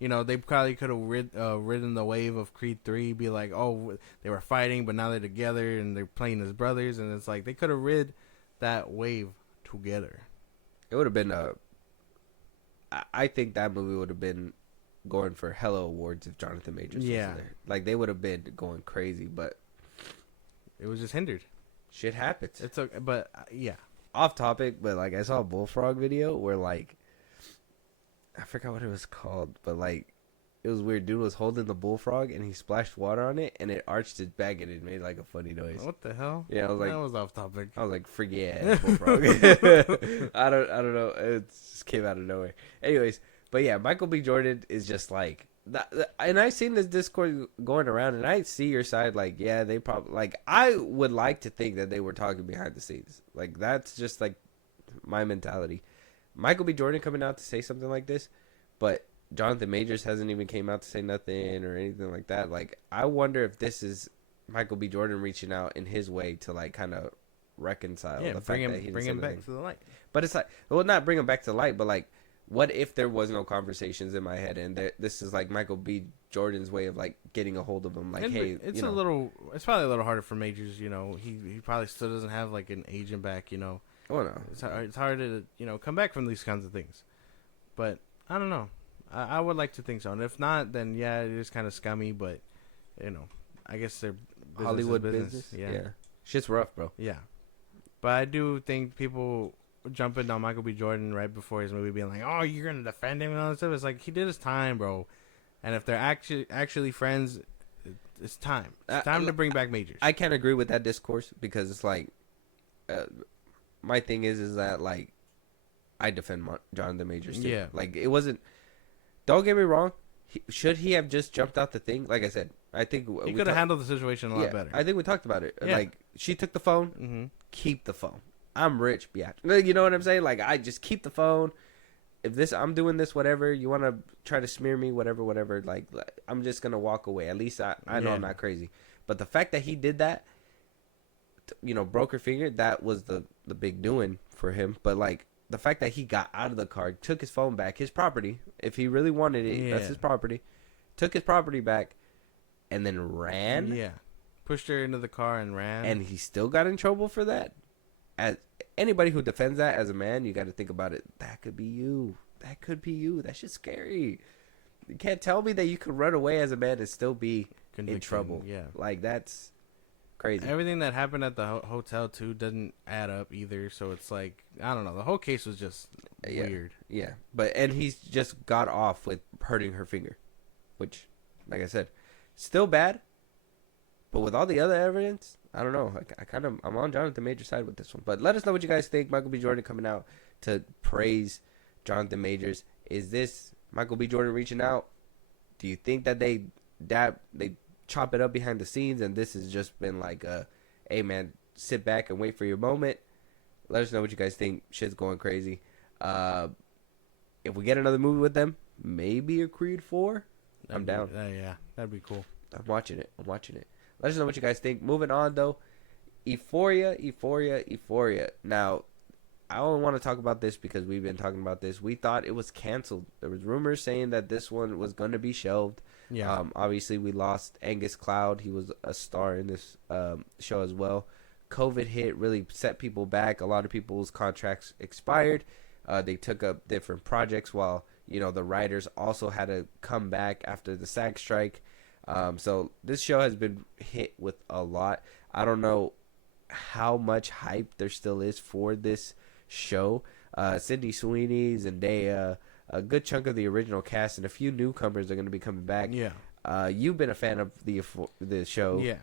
They probably could have ridden the wave of Creed 3, be like, oh, they were fighting, but now they're together and they're playing as brothers, and it's like they could have rid that wave together. It would have been I think that movie would have been going for hella awards if Jonathan Majors was there. Like they would have been going crazy, but it was just hindered. Shit happens. It's okay, but yeah. Off topic, but like I saw a bullfrog video where like I forgot what it was called, but like it was weird. Dude was holding the bullfrog and he splashed water on it and it arched its back and it made like a funny noise. What the hell? Yeah, I was like, that was off topic. I was like, forget bullfrog. I don't know. It just came out of nowhere. Anyways, but yeah, Michael B. Jordan is just like that, and I've seen this Discord going around, and I see your side. Like, yeah, they probably like. I would like to think that they were talking behind the scenes. Like that's just like my mentality. Michael B. Jordan coming out to say something like this, but Jonathan Majors hasn't even came out to say nothing or anything like that. Like, I wonder if this is Michael B. Jordan reaching out in his way to like kind of reconcile the fact that he bring him back to the light. But it's like, well, not bring him back to the light, but like, what if there was no conversations in my head and this is like Michael B. Jordan's way of like getting a hold of him? Like, hey, it's it's probably a little harder for Majors. He probably still doesn't have like an agent back. Oh no, it's hard to come back from these kinds of things. But I don't know. I would like to think so, and if not, then yeah, it is kind of scummy. But I guess they're Hollywood business. Yeah, shit's rough, bro. Yeah, but I do think people jumping on Michael B. Jordan right before his movie, being like, "Oh, you're gonna defend him and all that stuff." It's like he did his time, bro. And if they're actually friends, it's time. It's time to bring back Majors. I can't agree with that discourse because it's like. My thing is that like I defend Jonathan Majors too. Yeah. Like it wasn't. Don't get me wrong. Should he have just jumped out the thing? Like I said, I think he could have handled the situation a lot better. I think we talked about it. Yeah. Like she took the phone. Mm-hmm. Keep the phone. I'm rich, biatch. You know what I'm saying? Like I just keep the phone. If I'm doing this, whatever you want to try to smear me, whatever. Like I'm just gonna walk away. At least I know I'm not crazy. But the fact that he did that. Broke her finger, that was the big doing for him. But like the fact that he got out of the car, took his phone back, his property, if he really wanted it, that's his property, took his property back and then ran. Yeah, pushed her into the car and ran, and he still got in trouble for that. As anybody who defends that as a man, you got to think about it. That could be you. That shit's scary. You can't tell me that you could run away as a man and still be convicting, trouble. Yeah. Like, that's crazy. Everything that happened at the hotel too doesn't add up either. So it's like, I don't know. The whole case was just weird. Yeah, and he's just got off with hurting her finger, which, like I said, still bad. But with all the other evidence, I don't know. I'm on Jonathan Major's side with this one. But let us know what you guys think. Michael B. Jordan coming out to praise Jonathan Majors. Is this Michael B. Jordan reaching out? Do you think that they chop it up behind the scenes, and this has just been like hey man, sit back and wait for your moment? Let us know what you guys think. Shit's going crazy. If we get another movie with them, maybe a Creed 4, I'm down. Yeah, that'd be cool. I'm watching it. Let us know what you guys think. Moving on though, Euphoria. Now, I only want to talk about this because we've been talking about this. We thought it was canceled. There was rumors saying that this one was going to be shelved. Yeah. Obviously, we lost Angus Cloud. He was a star in this show as well. COVID hit, really set people back. A lot of people's contracts expired. They took up different projects while, the writers also had to come back after the SAG strike. So this show has been hit with a lot. I don't know how much hype there still is for this show. Sydney Sweeney, Zendaya, a good chunk of the original cast, and a few newcomers are going to be coming back. Yeah. You've been a fan of the show. Yeah.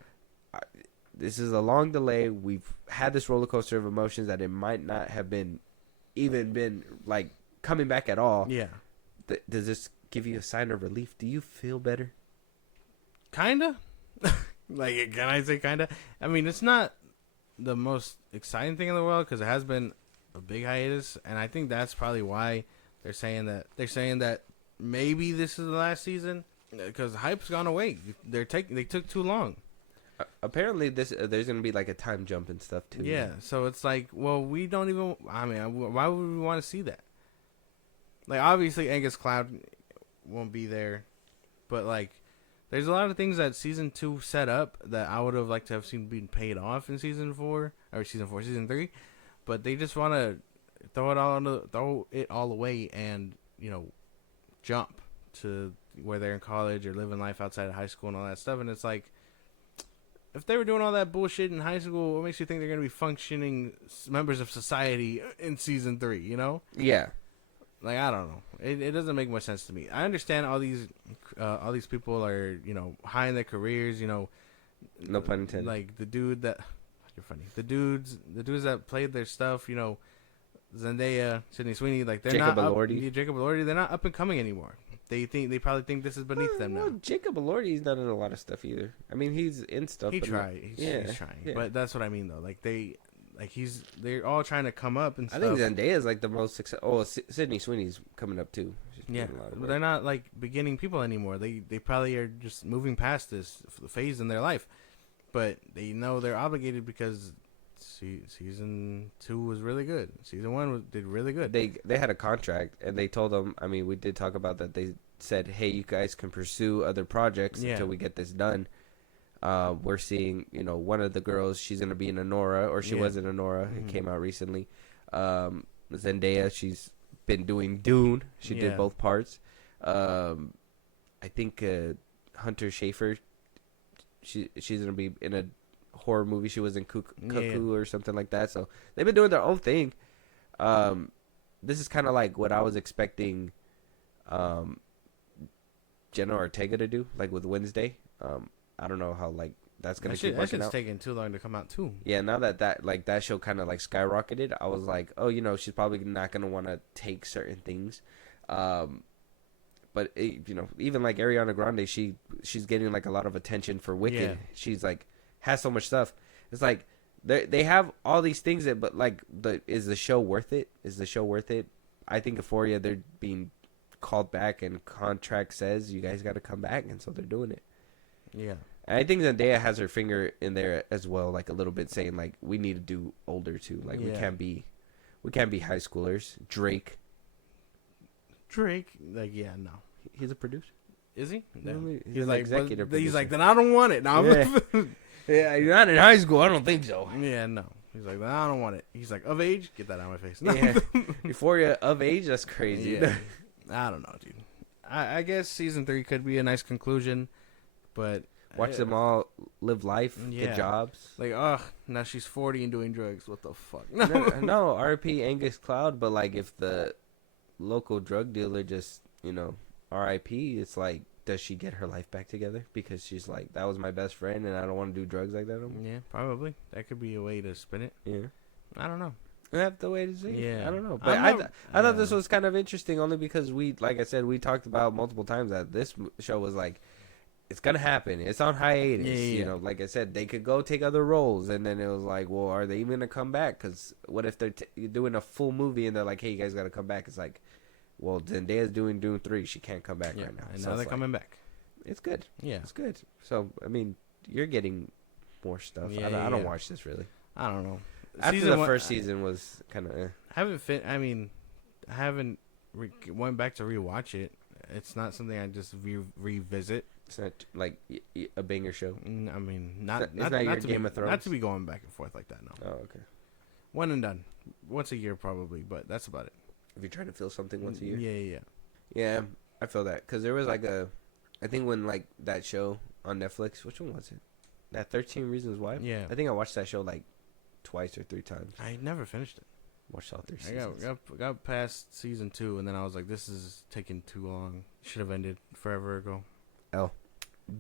This is a long delay. We've had this roller coaster of emotions that it might not have been like coming back at all. Yeah. Does this give you a sign of relief? Do you feel better? Kinda. Like, can I say kinda? I mean, it's not the most exciting thing in the world because it has been a big hiatus, and I think that's probably why they're saying that maybe this is the last season because hype's gone away. They took too long. Apparently, there's going to be like a time jump and stuff too. Yeah, so it's like, well, we don't even. I mean, why would we want to see that? Like, obviously, Angus Cloud won't be there, but like, there's a lot of things that season 2 set up that I would have liked to have seen being paid off in season 3. But they just want to throw it all away and jump to where they're in college or living life outside of high school and all that stuff. And it's like, if they were doing all that bullshit in high school, what makes you think they're going to be functioning members of society in season 3, Yeah. Like, I don't know. It doesn't make much sense to me. I understand all these people are, high in their careers, No pun intended. like the dude that, you're funny. The dudes that played their stuff, Zendaya, Sydney Sweeney, like they're Jacob not Elordi. Jacob Elordi, they're not up and coming anymore. They probably think this is beneath them now. Well, Jacob Elordi's not in a lot of stuff either. I mean, he's in stuff. He's but trying, yeah. but that's what I mean though. Like they're all trying to come up and I stuff. think Zendaya is like the most successful. Oh, Sydney Sweeney's coming up too. She's Yeah, doing a lot of but work. they're not like beginning people anymore. They probably are just moving past this phase in their life, but they know they're obligated because season 2 was really good. Season 1 did really good. They had a contract, and they told them. I mean, we did talk about that. They said, "Hey, you guys can pursue other projects until we get this done." We're seeing, one of the girls. She's gonna be in Anora, or she was in Anora. It came out recently. Zendaya, she's been doing Dune. She did both parts. I think Hunter Schafer. She's gonna be in a horror movie. She was in Cuckoo or something like that. So they've been doing their own thing. This is kind of like what I was expecting Jenna Ortega to do, like with Wednesday. I don't know how that's gonna keep that working shit's out. taking too long to come out too. Yeah, now that show kind of skyrocketed, I was like, oh, she's probably not gonna want to take certain things. But even like Ariana Grande, she's getting like a lot of attention for Wicked. Yeah. She's like has so much stuff. It's like they have all these things but is the show worth it? Is the show worth it? I think Euphoria, they're being called back, and contract says you guys got to come back, and so they're doing it. Yeah. And I think Zendaya has her finger in there as well, like a little bit, saying like we need to do older too. Like we can't be high schoolers. Drake, like no. he's a producer. Is he? No. He's like executive. He's like, then I don't want it. No, Yeah, you're not in high school. I don't think so. yeah, no. He's like, I don't want it. He's like, of age? Get that out of my face. No. Yeah. Euphoria of age? That's crazy. Yeah. I don't know, dude. I guess season 3 could be a nice conclusion, but Watch them all live life, Yeah. get jobs. Like, now she's 40 and doing drugs. What the fuck? No, RP Angus Cloud, but like if the local drug dealer just, RIP, it's like, does she get her life back together? Because she's like, that was my best friend and I don't want to do drugs like that anymore. Yeah, probably. That could be a way to spin it. Yeah. I don't know. We have to wait and see. Yeah. I don't know. But I thought this was kind of interesting only because like I said, we talked about multiple times that this show was like, it's going to happen. It's on hiatus. Yeah. Like I said, they could go take other roles. And then it was like, well, are they even going to come back? Because what if they're doing a full movie and they're like, hey, you guys got to come back? It's like, well, Zendaya's doing Dune 3. She can't come back right now. And So now they're it's coming back. It's good. Yeah. It's good. So, I mean, you're getting more stuff. Yeah, I don't yeah. watch this really. I don't know. After the first season was kind of I haven't went back to rewatch it. It's not something I just revisit. It's not like a banger show. I mean, It's not your to Game be, of Thrones? Not to be going back and forth like that. No. Oh, okay. One and done. Once a year probably, but that's about it. If you're trying to feel something once a year. Yeah. Yeah, I feel that. Because there was like I think when like that show on Netflix, which one was it? That 13 Reasons Why? Yeah. I think I watched that show like twice or 3 times. I never finished it. Watched all 3 I seasons. got past season 2, and then I was like, this is taking too long. Should have ended forever ago.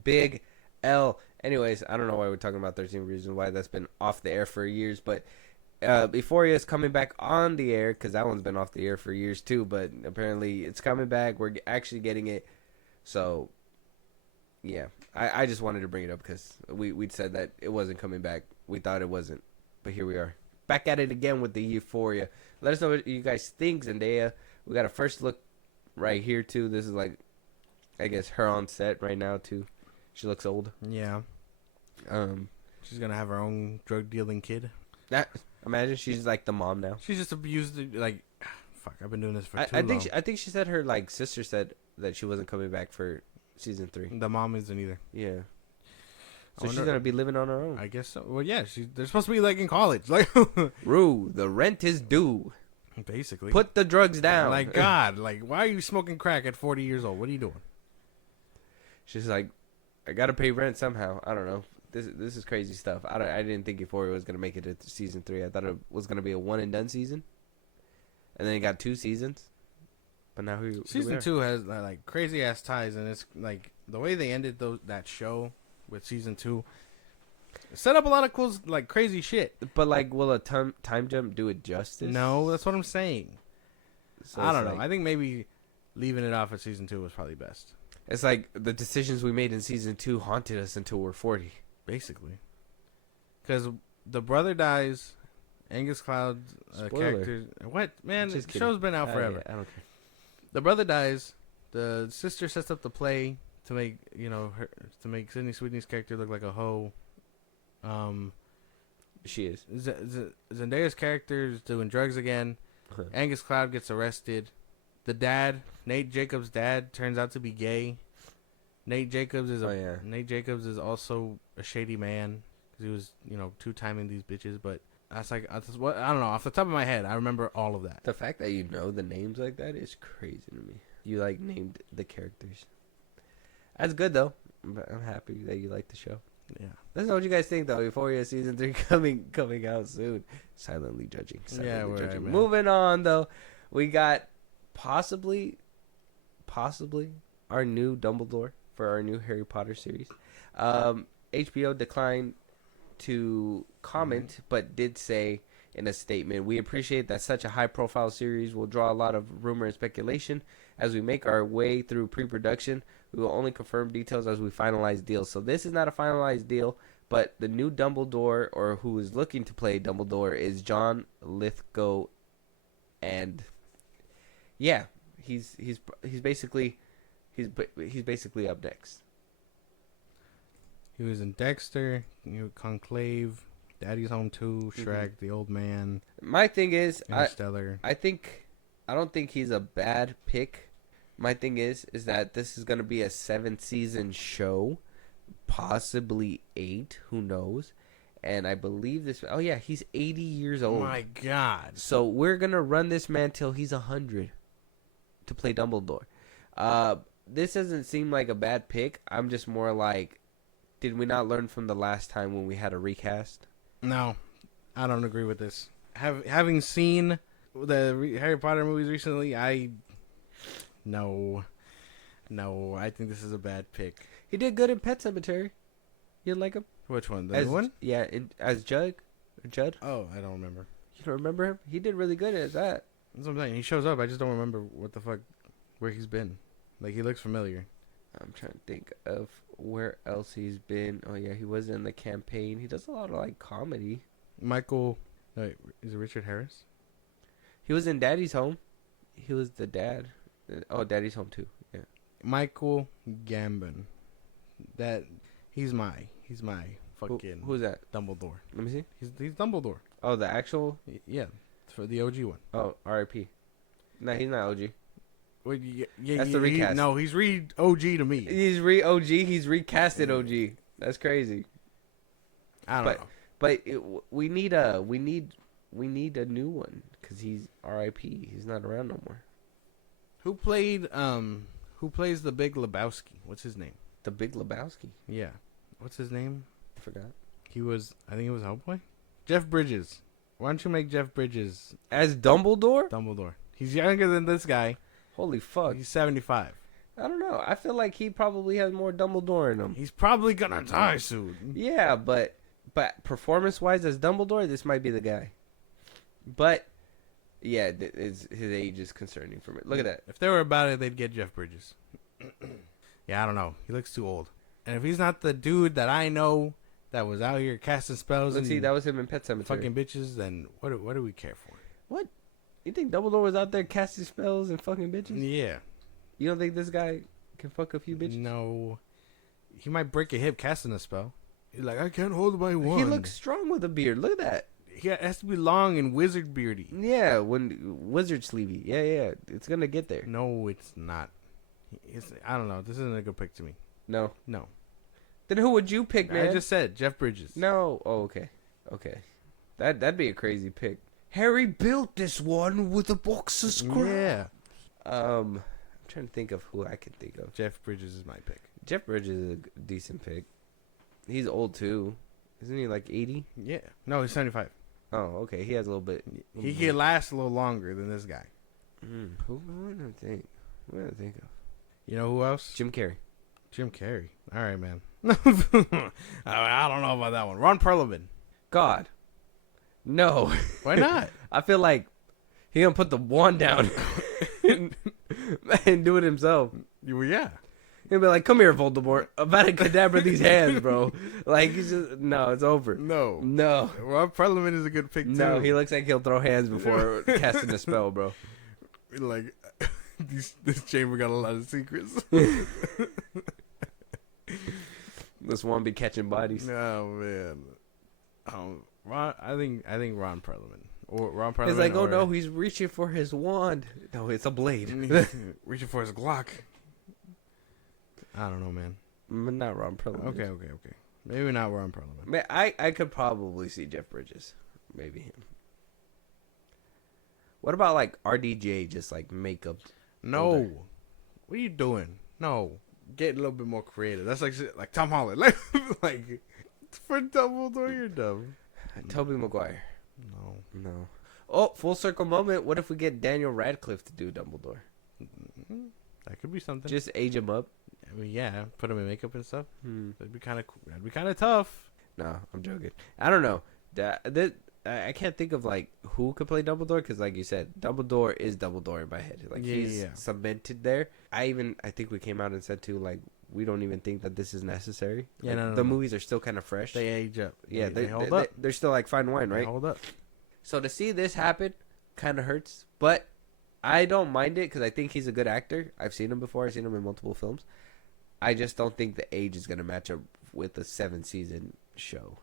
Big L. Anyways, I don't know why we're talking about 13 Reasons Why. That's been off the air for years. But Euphoria is coming back on the air because that one's been off the air for years too. But apparently it's coming back. We're actually getting it. So, yeah. I just wanted to bring it up because we'd said that it wasn't coming back. We thought it wasn't. But here we are. Back at it again with the Euphoria. Let us know what you guys think, Zendaya. We got a first look right here too. This is like, I guess, her on set right now too. She looks old. Yeah. She's gonna have her own drug dealing kid. Imagine she's like the mom now. She's just abused. Like, fuck. I've been doing this for too I long. think I think she said her like sister said that she wasn't coming back for season 3. The mom isn't either. Yeah. I So she's wonder- gonna be living on her own. I guess so. Well, yeah. They're supposed to be like in college, like Rue, the rent is due. basically. Put the drugs down. Like, God, like, why are you smoking crack at 40 years old? What are you doing? She's like, I gotta pay rent somehow. I don't know. This is crazy stuff. I didn't think Euphoria was gonna make it to season 3. I thought it was gonna be a one and done season, and then it got 2 seasons. But now Season 2 has like crazy ass ties, and it's like the way they ended that show with season 2 set up a lot of cool, like, crazy shit. But like, will a time jump do it justice? No, that's what I'm saying. So I it's don't know. like- I think maybe leaving it off at season 2 was probably best. It's like the decisions we made in season 2 haunted us until we're 40. Basically. Because the brother dies, Angus Cloud's Spoiler. character... What? Man, Just the kidding. show's been out forever. I don't care. The brother dies. The sister sets up the play to make, to make Sydney Sweeney's character look like a hoe. She is. Zendaya's character is doing drugs again. Angus Cloud gets arrested. The dad, Nate Jacobs' dad, turns out to be gay. Nate Jacobs is also a shady man because he was, 2-timing these bitches. But I don't know. Off the top of my head, I remember all of that. The fact that you know the names like that is crazy to me. You like named the characters. That's good though. I'm happy that you like the show. Yeah. Let us know what you guys think though. Euphoria season 3 coming out soon. Silently judging. Yeah, we're right, man. Moving on though, we got possibly our new Dumbledore for our new Harry Potter series. HBO declined to comment, but did say in a statement, "We appreciate that such a high-profile series will draw a lot of rumor and speculation. As we make our way through pre-production, we will only confirm details as we finalize deals." So this is not a finalized deal, but the new Dumbledore, or who is looking to play Dumbledore, is John Lithgow, and yeah, he's basically up next. He was in Dexter, Conclave, Daddy's Home 2, Shrek, The Old Man, My thing is, Interstellar. I don't think he's a bad pick. My thing is that this is gonna be a 7-season show, possibly 8. Who knows? And I believe this. Oh yeah, he's 80 years Oh old. my God. So we're gonna run this man till he's 100 to play Dumbledore. This doesn't seem like a bad pick. I'm just more like, Did we not learn from the last time when we had a recast? No, I don't agree with this. Having seen the Harry Potter movies recently, no, I think this is a bad pick. He did good in Pet Cemetery. You like him? Which one? The As new one? Yeah, as Judd. Judd. Oh, I don't remember. You don't remember him? He did really good as that. That's what I'm saying. He shows up. I just don't remember what the fuck, where he's been. Like, he looks familiar. I'm trying to think of where else he's been. Oh yeah, he was in The Campaign. He does a lot of like comedy. Michael, wait, is it Richard Harris? He was in Daddy's Home. He was the dad. Oh, Daddy's Home too. Yeah. Michael Gambon. He's my fucking Who's that? Dumbledore. Let me see. He's Dumbledore. Oh, the actual. Yeah, for the OG one. Oh, R.I.P. No, he's not OG. Well, yeah, That's the recast. No, he's OG to me. He's OG. He's recasted OG. That's crazy. I don't know. But we need a new one because he's R.I.P. He's not around no more. Who plays the Big Lebowski? What's his name? The Big Lebowski. Yeah. What's his name? I forgot. I think it was Hellboy? Jeff Bridges. Why don't you make Jeff Bridges As Dumbledore? Dumbledore? He's younger than this guy. Holy fuck. He's 75. I don't know. I feel like he probably has more Dumbledore in him. He's probably gonna die soon. Yeah, but performance-wise as Dumbledore, this might be the guy. But, yeah, his age is concerning for me. Look at that. If they were about it, they'd get Jeff Bridges. Yeah, I don't know. He looks too old. And if he's not the dude that I know that was out here casting spells Let's see, that was him in Pet Cemetery. fucking bitches, then what do we care for? What? You think Dumbledore was out there casting spells and fucking bitches? Yeah. You don't think this guy can fuck a few bitches? No. He might break a hip casting a spell. He's like, I can't hold my wand. He looks strong with a beard. Look at that. He has to be long and wizard beardy. Yeah, when wizard sleevey. Yeah. It's gonna get there. No, it's not. I don't know. This isn't a good pick to me. No. No. Then who would you pick, man? I just said Jeff Bridges. No. Oh, okay. That'd be a crazy pick. Harry built this one with a box of scraps. Yeah. I'm trying to think of who I can think of. Jeff Bridges is my pick. Jeff Bridges is a decent pick. He's old too. Isn't he like 80? Yeah. No, he's 75. Oh, okay. He has a little bit. He can last a little longer than this guy. Who am I think? What do I think of? You know who else? Jim Carrey. Jim Carrey. All right, man. I don't know about that one. Ron Perlman. God. No. Why not? I feel like he gonna put the wand down and do it himself. Well, yeah. He'll be like, "Come here, Voldemort. I'm about to cadaver these hands, bro." Like he's just it's over. No. Ron Perlman is a good pick too. No, he looks like he'll throw hands before casting a spell, bro. Like this chamber got a lot of secrets. This one be catching bodies. No man. I think Ron Perlman or Ron Perlman. It's like, oh no, he's reaching for his wand. No, it's a blade. Reaching for his Glock. I don't know, man. Not Ron Perlman. Okay. Maybe not Ron Perlman. Man, I could probably see Jeff Bridges. Maybe him. What about like RDJ? Just like makeup. No. Older. What are you doing? No. Get a little bit more creative. That's like Tom Holland. Like for Dumbledore, you're dumb. Tobey Maguire. No. Oh, full circle moment. What if we get Daniel Radcliffe to do Dumbledore? That could be something. Just age him up. I mean, yeah, put him in makeup and stuff. That'd be kind of cool. That'd be kind of tough. No, I'm joking. I don't know. I can't think of like who could play Dumbledore because, like you said, Dumbledore is Dumbledore in my head. Like he's cemented there. I think we came out and said too, like we don't even think that this is necessary. Yeah, like, no, the movies are still kind of fresh. They age up. Yeah, they hold up. They're still like fine wine, right? They hold up. So to see this happen kind of hurts, but I don't mind it because I think he's a good actor. I've seen him before. I've seen him in multiple films. I just don't think the age is going to match up with a 7-season show.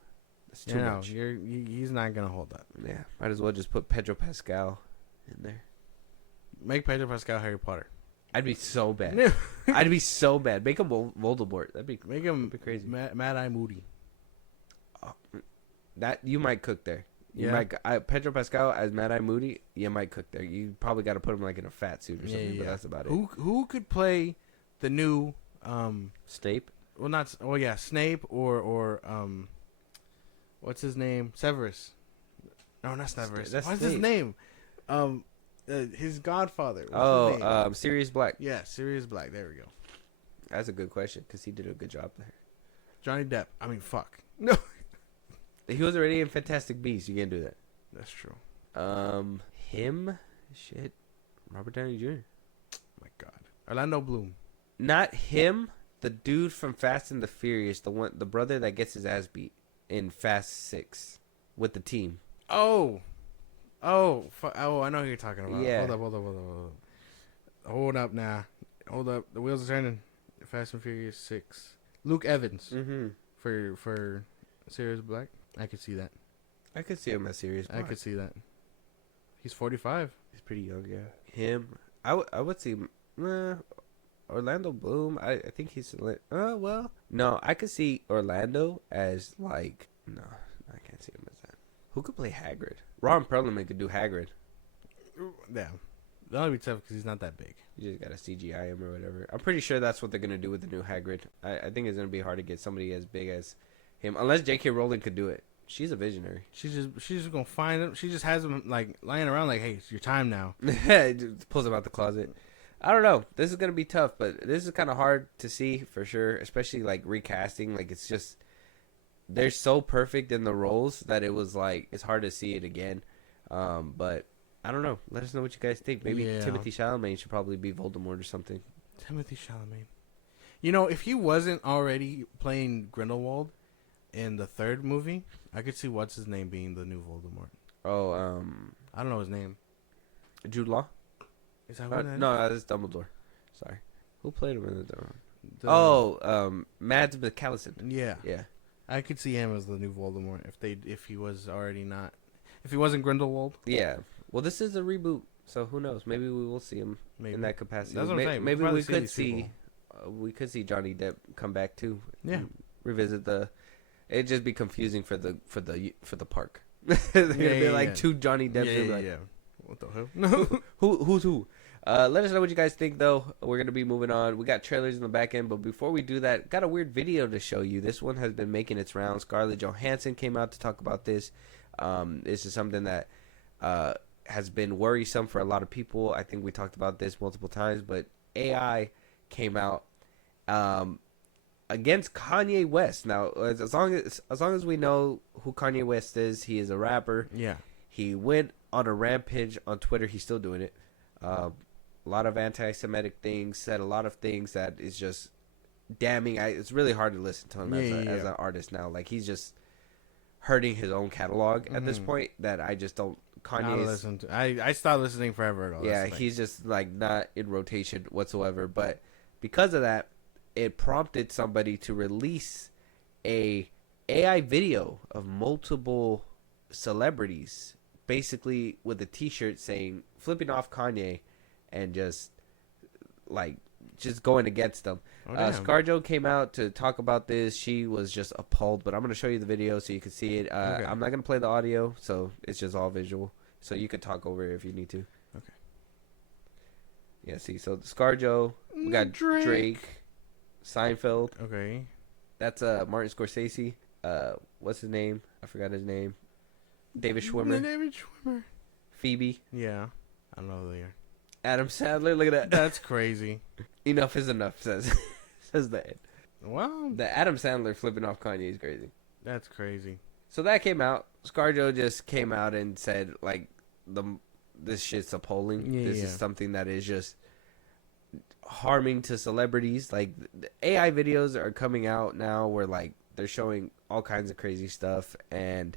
It's too much. He's not going to hold up. Yeah, might as well just put Pedro Pascal in there. Make Pedro Pascal Harry Potter. I'd be so bad. I'd be so bad. Make him Voldemort. Make him be crazy. Mad Eye Moody. That you might cook there. You might Pedro Pascal as Mad Eye Moody. You might cook there. You probably got to put him like in a fat suit or something. But that's about it. Who could play the new Snape? Well, not. Oh yeah, Snape or what's his name? Severus. No, not Severus. That's What's his Snape. name? His godfather. What's his name? Sirius Black. Yeah, Sirius Black. There we go. That's a good question because he did a good job there. Johnny Depp. I mean, fuck. No, He was already in Fantastic Beasts. You can't do that. that's true. Him, shit, Robert Downey Jr. My God, Orlando Bloom. Not him. The dude from Fast and the Furious, the brother that gets his ass beat in Fast 6 with the team. Oh, I know who you're talking about. Yeah. Hold up now. Hold up. The wheels are turning. Fast and Furious 6. Luke Evans Mm-hmm. for Sirius Black. I could see that. I could see him as Sirius Black. I could see that. He's 45. He's pretty young, yeah. Him, I would see Orlando Bloom. I think he's well, no, I could see Orlando as like no, I can't see him as that. Who could play Hagrid? Ron Perlman could do Hagrid. Yeah. That'll be tough because he's not that big. You just gotta CGI him or whatever. I'm pretty sure that's what they're gonna do with the new Hagrid. I think it's gonna be hard to get somebody as big as him, unless J.K. Rowling could do it. She's a visionary. She's just gonna find him. She just has him like lying around like, hey, it's your time now. Just pulls him out the closet. I don't know. This is gonna be tough, but this is kind of hard to see for sure, especially like recasting. Like it's just they're so perfect in the roles that it was like it's hard to see it again. But I don't know. Let us know what you guys think. Maybe Yeah. Timothy Chalamet should probably be Voldemort or something. Timothy Chalamet. You know, if he wasn't already playing Grindelwald in the third movie, I could see what's his name being the new Voldemort. Oh, I don't know his name. Jude Law. Is that what? No, that's Dumbledore. Sorry, who played him in the? Mads Mikkelsen. Yeah. Yeah, I could see him as the new Voldemort if he was already not, if he wasn't Grindelwald. yeah. Well, this is a reboot, so who knows? Maybe we will see him Maybe. in that capacity. That's what I'm saying. Maybe We'll we probably see could these see. people. We could see Johnny Depp come back too. Yeah. and revisit the. It'd just be confusing for the park. They're gonna be like two Johnny Depps. Yeah. What the hell? No. Who's who? Let us know what you guys think, though. We're going to be moving on. We got trailers in the back end, but before we do that, got a weird video to show you. This one has been making its rounds. Scarlett Johansson came out to talk about this. This is something that has been worrisome for a lot of people. I think we talked about this multiple times, but AI came out against Kanye West. Now, as long as we know who Kanye West is, he is a rapper. Yeah. He went on a rampage on Twitter. He's still doing it. A lot of anti-Semitic things, said a lot of things that is just damning. It's really hard to listen to him as an artist now. Like, he's just hurting his own catalog at this point that I just don't. I stopped listening forever ago. Yeah, he's just like not in rotation whatsoever. But because of that, it prompted somebody to release a AI video of multiple celebrities, basically with a T-shirt saying "flipping off Kanye," and just going against them. ScarJo came out to talk about this. She was just appalled, but I'm going to show you the video so you can see it. I'm not going to play the audio, so it's just all visual. So you could talk over it if you need to. Okay. Yeah, see, so ScarJo, we got Drake, Seinfeld. Okay. That's Martin Scorsese. What's his name? I forgot his name. David Schwimmer. Phoebe. Yeah. I don't know who they are. Adam Sandler. Look at that. That's crazy. Enough is enough, says that. Wow. The Adam Sandler flipping off Kanye is crazy. That's crazy. So that came out. ScarJo just came out and said, like, this shit's appalling. This is something that is just harming to celebrities. Like, the AI videos are coming out now where, like, they're showing all kinds of crazy stuff. And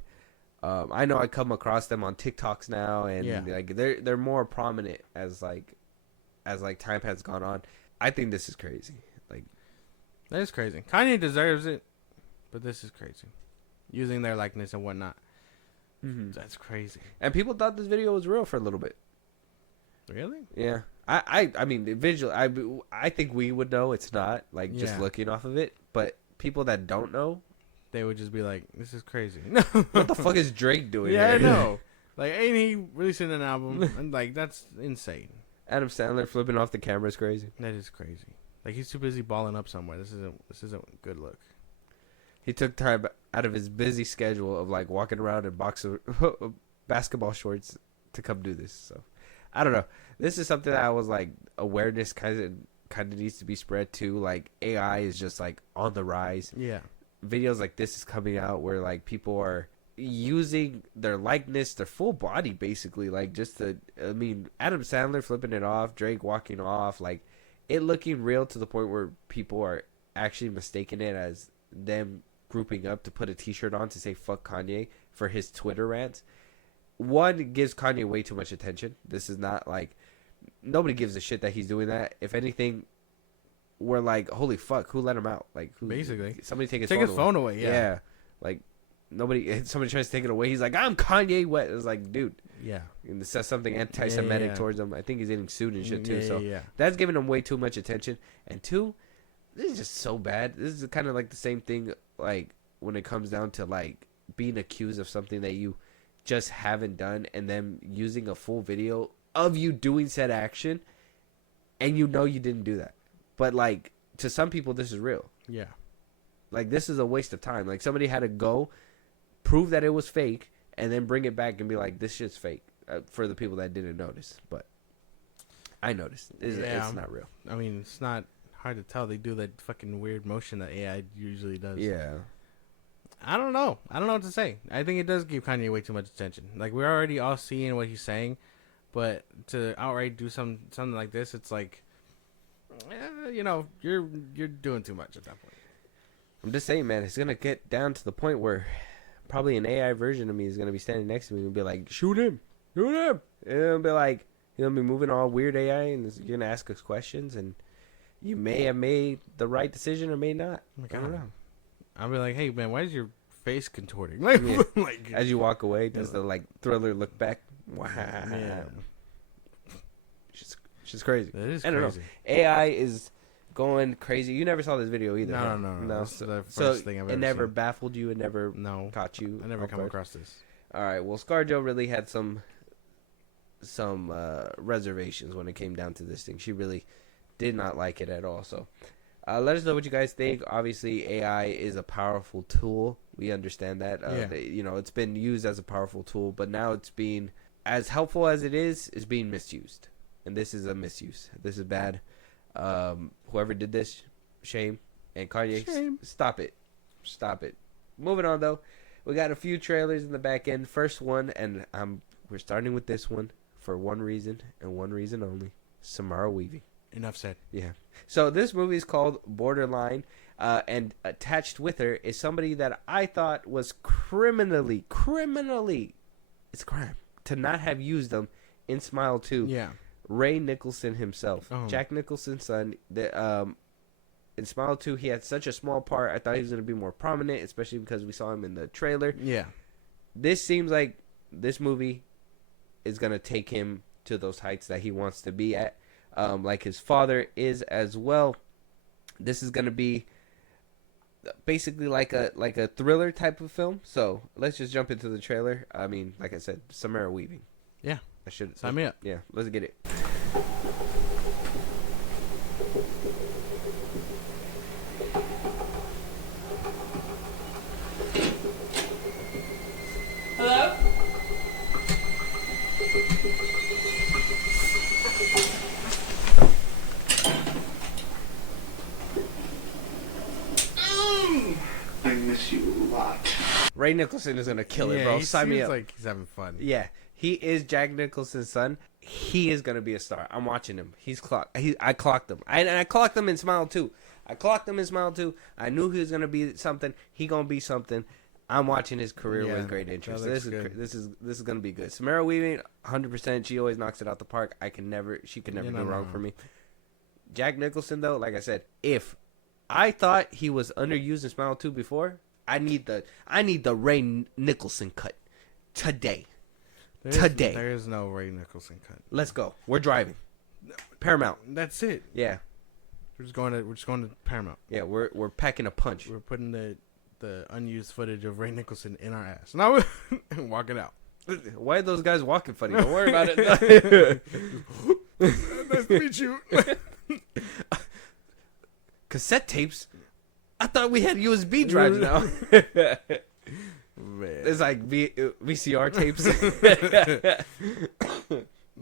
I know I come across them on TikToks now. And, like, they're more prominent as time has gone on. I think this is crazy. Like, that is crazy. Kanye deserves it, but this is crazy. Using their likeness and whatnot. mm-hmm. That's crazy. And people thought this video was real for a little bit. Really? Yeah. I mean, the visual. I think we would know it's not, like, just looking off of it. But people that don't know, they would just be like, "This is crazy." what the fuck is Drake doing? Yeah, here? I know. Like, ain't he releasing an album? And like, that's insane. Adam Sandler flipping off the camera is crazy. That is crazy. Like he's too busy balling up somewhere. This isn't good look. He took time out of his busy schedule of like walking around in basketball shorts to come do this. So I don't know. This is something that I was like, awareness kind of needs to be spread too. Like AI is just like on the rise. Yeah. Videos like this is coming out where like people are using their likeness, their full body basically, like just the, I mean, Adam Sandler flipping it off, Drake walking off, like it looking real to the point where people are actually mistaking it as them grouping up to put a t-shirt on to say fuck Kanye for his Twitter rants. One, gives Kanye way too much attention. This is not like, nobody gives a shit that he's doing that. If anything, we're like, holy fuck, who let him out? Like, who, basically, somebody take his phone away. Yeah. Like somebody tries to take it away. He's like, I'm Kanye West. It's like, dude. Yeah. And it says something anti-Semitic towards him. I think he's getting sued and shit too. That's giving him way too much attention. And two, this is just so bad. This is kind of like the same thing, like when it comes down to like being accused of something that you just haven't done, and them using a full video of you doing said action, and you know you didn't do that. But like to some people, this is real. Yeah. Like this is a waste of time. Like somebody had to go prove that it was fake, and then bring it back and be like, this shit's fake, for the people that didn't notice. But I noticed. It's not real. I mean, it's not hard to tell. They do that fucking weird motion that AI usually does. Yeah. I don't know what to say. I think it does give Kanye way too much attention. Like, we're already all seeing what he's saying, but to outright do something like this, it's like, you're doing too much at that point. I'm just saying, man, it's gonna get down to the point where probably an AI version of me is gonna be standing next to me and be like, shoot him. And it'll be like, he'll be moving all weird AI, and you're gonna ask us questions, and you may have made the right decision or may not. Like, I don't know. I'll be like, hey man, why is your face contorting? Like, Yeah. like As you walk away, does the like thriller look back? Wow. Yeah. She's crazy. That is I don't crazy. know. AI is going crazy. You never saw this video either. No, huh? no. This is the So first thing I've ever it never seen. baffled you. It never caught you. I never off come guard? across this. All right. Well, ScarJo really had some reservations when it came down to this thing. She really did not like it at all. So let us know what you guys think. Obviously, AI is a powerful tool. We understand that. It's been used as a powerful tool, but now it's being, as helpful as it is being misused. And this is a misuse. This is bad. Whoever did this, shame. And Kanye, Shame. Stop it. Moving on, though. We got a few trailers in the back end. First one, and we're starting with this one for one reason and one reason only. Samara Weaving. Enough said. Yeah. So this movie is called Borderline, and attached with her is somebody that I thought was criminally, it's a crime to not have used them in Smile 2. Yeah. Ray Nicholson himself, Oh. Jack Nicholson's son. In Smile 2, he had such a small part. I thought he was going to be more prominent, especially because we saw him in the trailer. Yeah. This seems like this movie is going to take him to those heights that he wants to be at. Like his father is as well. This is gonna be basically like a thriller type of film. So let's just jump into the trailer. I mean, like I said, Samara Weaving. Yeah. I should Sign me up. Yeah, let's get it. Hello? I miss you a lot. Ray Nicholson is gonna kill it, bro. He Sign me seems up. like he's having fun. Yeah, he is Jack Nicholson's son. He is gonna be a star. I'm watching him. He's clocked. I clocked him. I clocked him in Smile 2. I knew he was gonna be something. He gonna be something. I'm watching his career Yeah, with great interest. that This looks is this is gonna be good. Samara Weaving, 100%. She always knocks it out the park. She could never do wrong for me. Jack Nicholson, though, like I said, if I thought he was underused in Smile 2 before, I need the Ray Nicholson cut today. Today. There is no Ray Nicholson cut. Let's go. We're driving. Paramount. That's it. Yeah. We're just going to Paramount. Yeah, we're packing a punch. We're putting the unused footage of Ray Nicholson in our ass. Now we're walking out. Why are those guys walking funny? Don't worry about it. Nice to meet you. cassette tapes. I thought we had USB drives now. Man. It's like VCR tapes.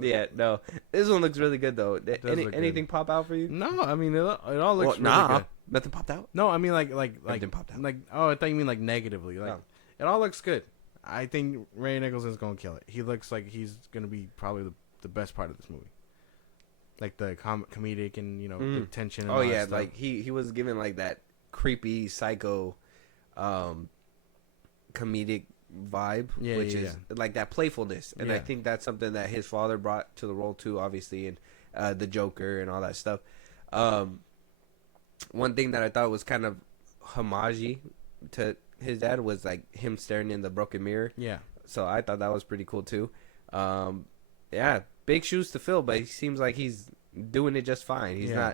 Yeah, no. This one looks really good though. look Anything good. pop out for you? No, I mean it all looks really nah, good. nothing popped out. No, I mean like Everything popped out. like oh, I thought you mean like negatively. Like No. it all looks good. I think Ray Nicholson's gonna kill it. He looks like he's gonna be probably the best part of this movie. Like the comedic and the tension. And Oh all that yeah, stuff. like he was given like that creepy psycho, comedic vibe, Yeah, which yeah, is like that playfulness, and I Yeah. think that's something that his father brought to the role too, obviously, and the Joker and all that stuff. One thing that I thought was kind of homage to his dad was like him staring in the broken mirror. yeah. So I thought that was pretty cool too. Yeah, big shoes to fill, but he seems like he's doing it just fine. He's Yeah.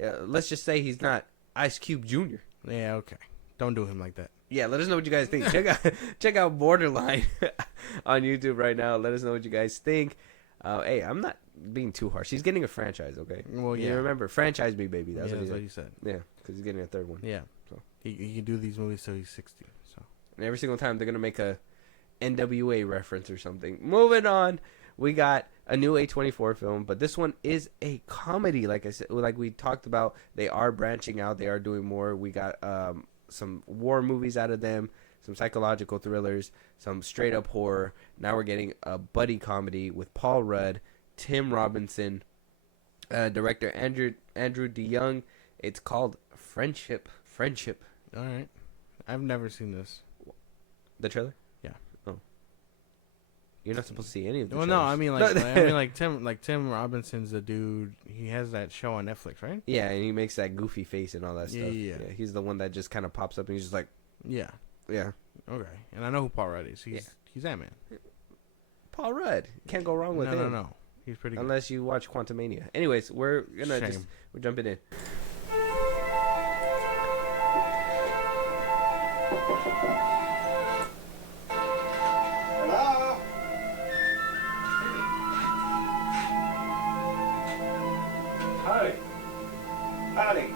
not. Let's just say he's not Ice Cube Jr. Yeah, okay. Don't do him like that. Yeah, let us know what you guys think. check out Borderline on YouTube right now. Let us know what you guys think. Hey, I'm not being too harsh. He's getting a franchise, okay? Well, You yeah. remember, franchise me, baby. That's Yeah, what he said. said. Yeah, because he's getting a third one. Yeah. So. He can do these movies till he's 60. So And every single time they're gonna make a NWA reference or something. Moving on, we got a new A24 film, but this one is a comedy. Like I said, like we talked about, they are branching out. They are doing more. We got some war movies out of them, some psychological thrillers, some straight up horror. Now we're getting a buddy comedy with Paul Rudd, Tim Robinson, director Andrew DeYoung. It's called Friendship. all right. I've never seen this. The trailer? Yeah. Oh. You're not supposed to see any of the Well, no, trailers. I mean like Tim Robinson's the dude. He has that show on Netflix, right? Yeah, and he makes that goofy face and all that Yeah, stuff. yeah. He's the one that just kind of pops up and he's just like, Yeah. yeah. Okay. And I know who Paul Rudd is. He's that man. Paul Rudd. Can't go wrong with him. No. He's pretty good. Unless you watch Quantumania. Anyways, we're Shame. jumping in. Hello? Hi. Howdy.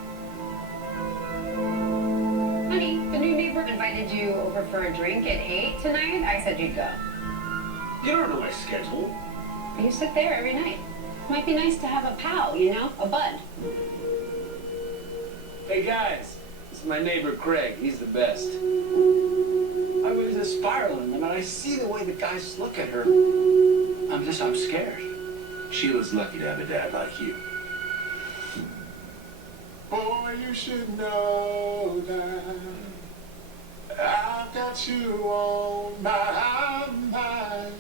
Honey, the new neighbor invited you over for a drink at 8 tonight. I said you'd go. You don't know my schedule. You sit there every night. Might be nice to have a pal, a bud. Hey guys, this is my neighbor Craig. He's the best. I was just spiraling, and I see the way the guys look at her. I'm scared. Sheila's lucky to have a dad like you. Boy, you should know that I've got you on my mind.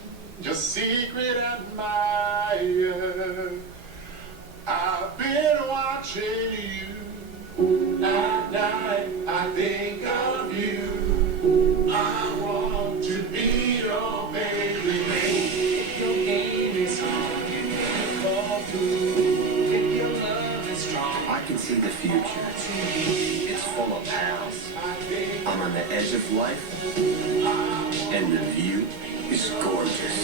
Your secret admirer. I've been watching you. Night, I think of you. I want to be your baby. If your game is on, you can fall through. If your love is strong, I can see the future. It's full of pals. I'm on the edge of life, and the view is gorgeous.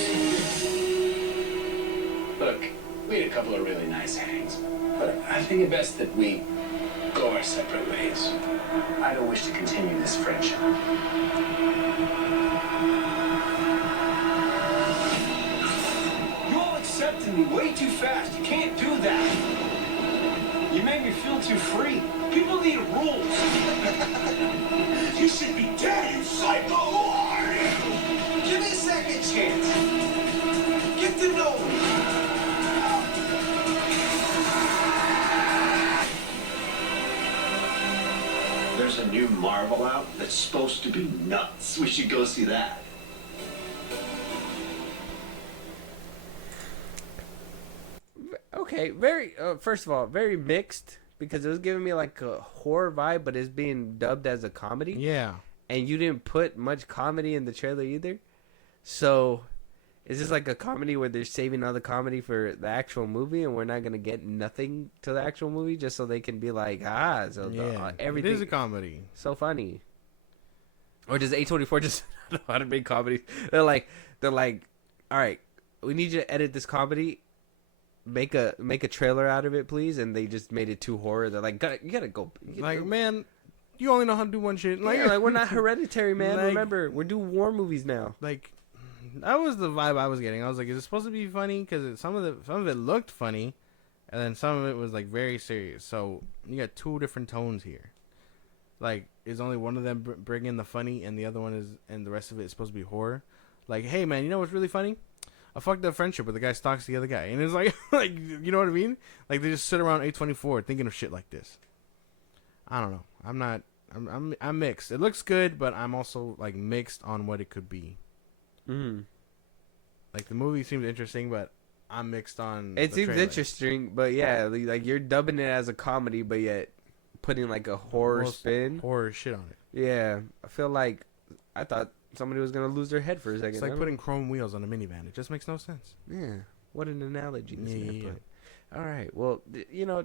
look, we had a couple of really nice hangs, but I think it best that we go our separate ways. I don't wish to continue this friendship. You all accepted me way too fast. You can't do that. You made me feel too free. People need rules. You should be dead, you psycho! Who are you? Give me a second chance. Get to know me. There's a new Marvel out that's supposed to be nuts. We should go see that. Okay, very first of all, very mixed because it was giving me like a horror vibe, but it's being dubbed as a comedy. Yeah. And you didn't put much comedy in the trailer either. So, is this like a comedy where they're saving all the comedy for the actual movie, and we're not gonna get nothing to the actual movie just so they can be like, so Yeah. everything It is a comedy. so funny? Or does A24 just know how to make comedy? They're like, all right, we need you to edit this comedy. make a trailer out of it, please. And they just made it too horror. They're like, you gotta go. Like, man, you only know how to do one shit. Like, yeah, like we're not Hereditary, man. Like, Remember, we're doing war movies now. Like, that was the vibe I was getting. I was like, is it supposed to be funny? Because some of it looked funny, and then some of it was like very serious. So you got two different tones here. Like, is only one of them bringing the funny, and the other one is, and the rest of it is supposed to be horror? Like, hey man, you know what's really funny? A fucked up friendship where the guy stalks the other guy, and it's like, like, you know what I mean? Like, they just sit around A24 thinking of shit like this. I don't know. I'm mixed. It looks good, but I'm also like mixed on what it could be. Mm-hmm. Like, the movie seems interesting, but I'm mixed on. It the seems trailer. interesting, but yeah, like you're dubbing it as a comedy, but yet putting like a horror Almost spin, horror shit on it. Yeah, I feel like I thought somebody was gonna lose their head for a second. It's like putting chrome wheels on a minivan. It just makes no sense. Yeah, what an analogy this man Yeah. put. All right, well,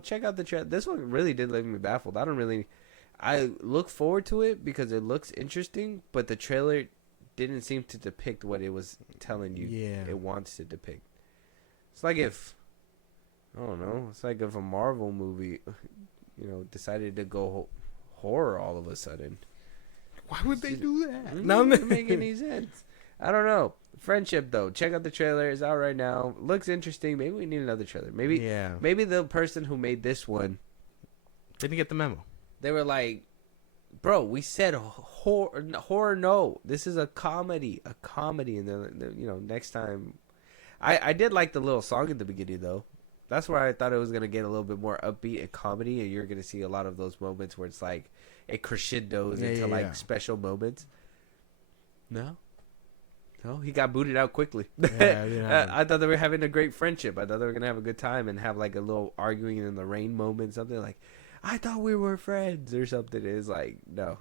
check out the trailer. This one really did leave me baffled. I look forward to it because it looks interesting, but the trailer didn't seem to depict what it was telling you. Yeah. It wants to depict. It's like if I don't know. It's like if a Marvel movie, decided to go horror all of a sudden. Why would they do that? It doesn't make any sense. I don't know. Friendship though, check out the trailer. It's out right now. Looks interesting. Maybe we need another trailer. Maybe the person who made this one didn't get the memo. They were like, "Bro, we said horror. No, this is a comedy. And then next time." I did like the little song at the beginning though. That's where I thought it was gonna get a little bit more upbeat and comedy, and you're gonna see a lot of those moments where it's like it crescendos into special moments. No, he got booted out quickly. I thought they were having a great friendship. I thought they were gonna have a good time and have like a little arguing in the rain moment, something like, "I thought we were friends" or something. It's like no,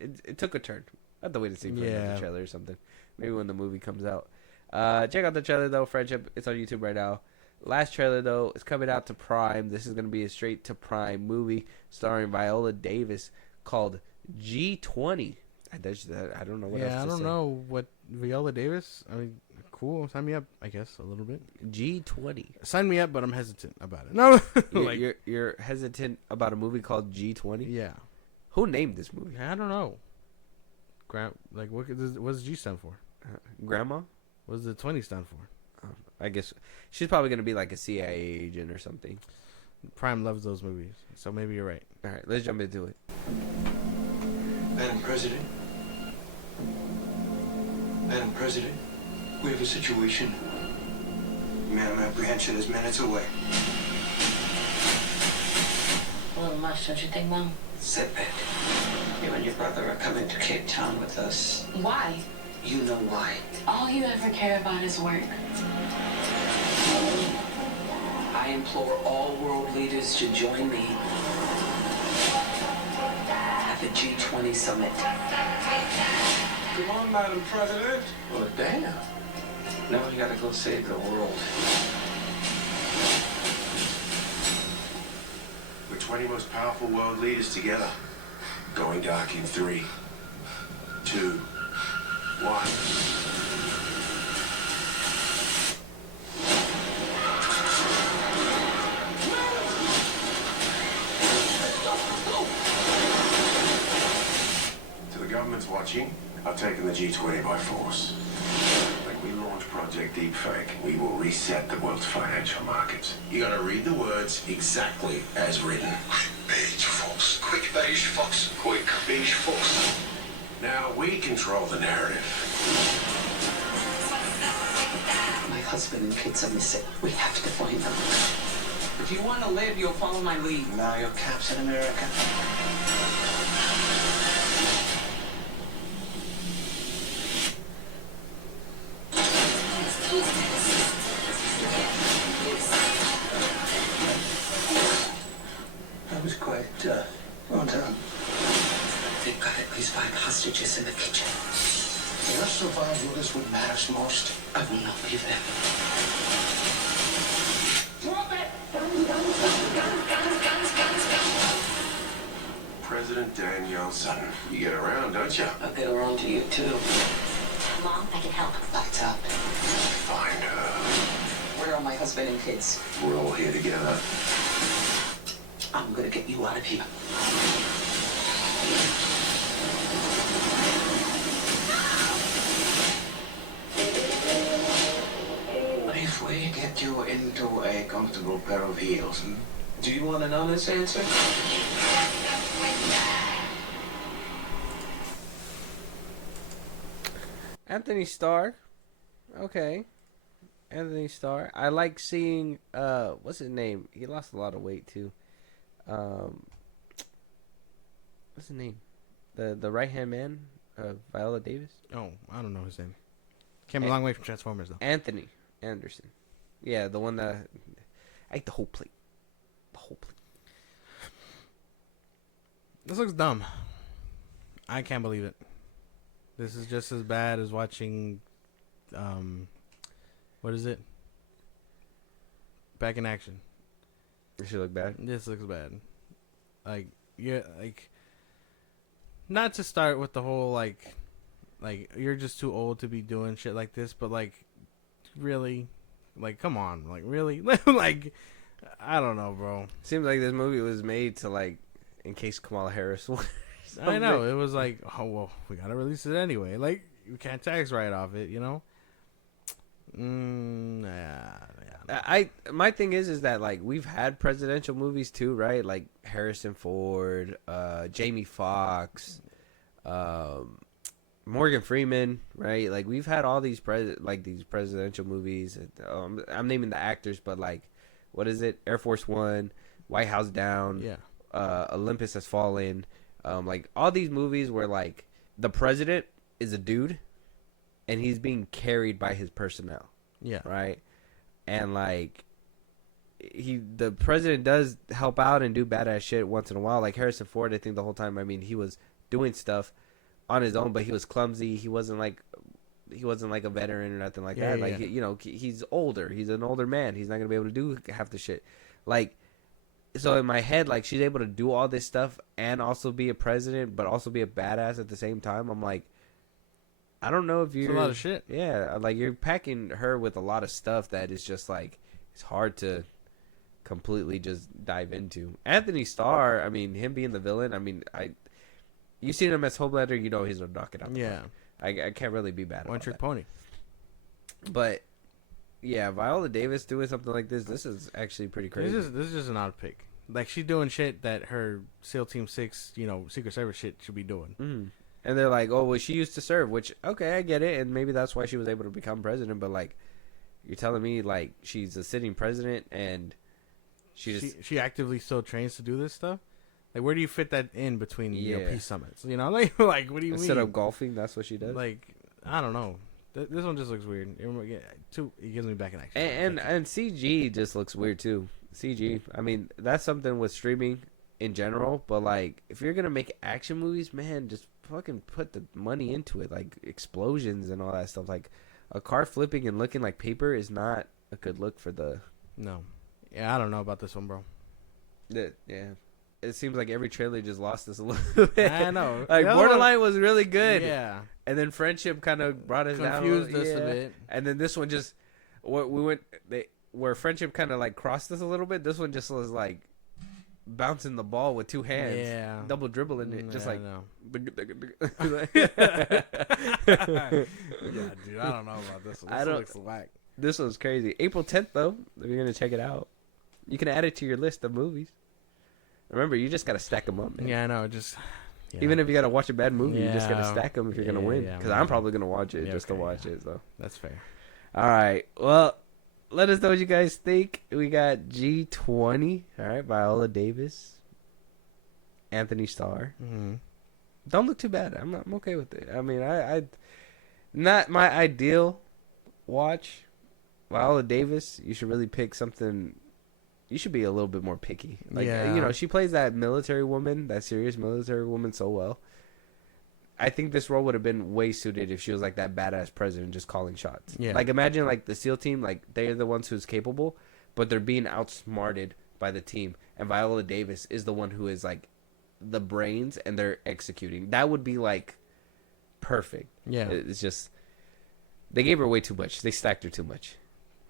it took a turn. I have to wait to see for the trailer or something. Maybe when the movie comes out. Check out the trailer though, Friendship. It's on YouTube right now. Last trailer though is coming out to Prime. This is gonna be a straight to Prime movie starring Viola Davis called G20. I don't know what else to say. I don't know what Viola Davis. I mean, cool. Sign me up. I guess a little bit. G20. Sign me up, but I'm hesitant about it. No, you're hesitant about a movie called G20. Yeah. Who named this movie? I don't know. What does G stand for? Grandma. What does the 20 stand for? I guess she's probably gonna be like a CIA agent or something. Prime loves those movies, so maybe you're right. All right, let's jump into it. Madam President, we have a situation. Madam Apprehension is minutes away. A little much, don't you think, Mom? Sit back. You and your brother are coming to Cape Town with us. Why? You know why. All you ever care about is work. I implore all world leaders to join me at the G20 summit. Come on, Madam President. Well, damn. Now we gotta go save the world. We're 20 most powerful world leaders together. Going dark in 3, 2, 1. To the government's watching, I've taken the G20 by force. Like we launch Project Deepfake, we will reset the world's financial markets. You gotta read the words exactly as written. Beige Fox. Quick beige fox. Quick beige fox. Now we control the narrative. My husband and kids are missing. We have to find them. If you want to live, you'll follow my lead. Now you're Captain America. That was quite, well done. They've got at least 5 hostages in the kitchen. Your survival is what matters most. I will not leave them. Drop it! President Danielle Sutton. You get around, don't you? I'll get around to you, too. Mom, I can help. Lights up. Find her. Where am my husband and kids. We're all here together. I'm gonna get you out of here. If we get you into a comfortable pair of heels, do you want an honest answer? Anthony Starr. Okay. Anthony Starr. I like seeing what's his name? He lost a lot of weight too. What's his name? The right hand man of Viola Davis? Oh, I don't know his name. Came a long way from Transformers though. Anthony Anderson. Yeah, the one that I ate the whole plate. The whole plate. This looks dumb. I can't believe it. This is just as bad as watching what is it? Back in Action. Does she look bad? This looks bad. Like, yeah, like, not to start with the whole like you're just too old to be doing shit like this, but like, really, like, come on, like, really, like, I don't know, bro. Seems like this movie was made to like, in case Kamala Harris won. I know, it was like, oh well, we gotta release it anyway. Like, you can't tax right off it, you know. I my thing is that like we've had presidential movies too, right? Like Harrison Ford, Jamie Foxx, Morgan Freeman, right? Like we've had all these these presidential movies. I'm naming the actors, but like, what is it? Air Force One, White House Down, Olympus Has Fallen, like all these movies where like the president is a dude, and he's being carried by his personnel. Yeah. Right. And like the president does help out and do badass shit once in a while. Like Harrison Ford, I think the whole time, I mean, he was doing stuff on his own, but he was clumsy. He wasn't like a veteran or nothing like that. Like, you know, he's older. He's an older man. He's not gonna be able to do half the shit. Like, so in my head, like she's able to do all this stuff and also be a president, but also be a badass at the same time. I'm like, I don't know if you're... It's a lot of shit. Yeah, like you're packing her with a lot of stuff that is just like, it's hard to completely just dive into. Anthony Starr, I mean, him being the villain, I mean, you seen him as Homelander, you know he's gonna knock it out. Yeah. I can't really be bad. One trick pony. But yeah, Viola Davis doing something like this is actually pretty crazy. This is just an odd pick. Like, she's doing shit that her SEAL Team 6, you know, Secret Service shit should be doing. Mm-hmm. And they're like, oh, well, she used to serve, which, okay, I get it, and maybe that's why she was able to become president, but, like, you're telling me, like, she's a sitting president, and she actively still trains to do this stuff? Like, where do you fit that in between, you know, peace summits? You know, like what do you mean? Instead of golfing, that's what she does? Like, I don't know. This one just looks weird. It gives me Back in Action. And CG just looks weird, too. CG, I mean, that's something with streaming in general, but, like, if you're going to make action movies, man, just fucking put the money into it, like explosions and all that stuff. Like a car flipping and looking like paper is not a good look for the... No. Yeah, I don't know about this one, bro. Yeah. It seems like every trailer just lost us a little bit. I know. Like Borderline was really good. Yeah. And then Friendship kind of brought us down. Confused us a bit. And then this one just... where Friendship kind of like crossed us a little bit, this one just was like bouncing the ball with two hands, double dribbling it, just like. Yeah, dude, I don't know about this one. This looks whack. This one's crazy. April 10th, though, if you're gonna check it out, you can add it to your list of movies. Remember, you just gotta stack them up, man. Yeah, I know. Even if you gotta watch a bad movie, you just gotta stack them if you're gonna win. Because I'm probably gonna watch it to watch it. So that's fair. All right. Well, let us know what you guys think. We got G20. All right, Viola Davis, Anthony Starr. Mm-hmm. Don't look too bad. I'm okay with it. I mean, I not my ideal watch. Viola Davis, you should really pick something. You should be a little bit more picky. Like, you know, she plays that military woman, that serious military woman so well. I think this role would have been way suited if she was like that badass president just calling shots. Yeah. Like, imagine like the SEAL team, like they're the ones who's capable, but they're being outsmarted by the team. And Viola Davis is the one who is like the brains and they're executing. That would be like perfect. Yeah. It's just, they gave her way too much. They stacked her too much.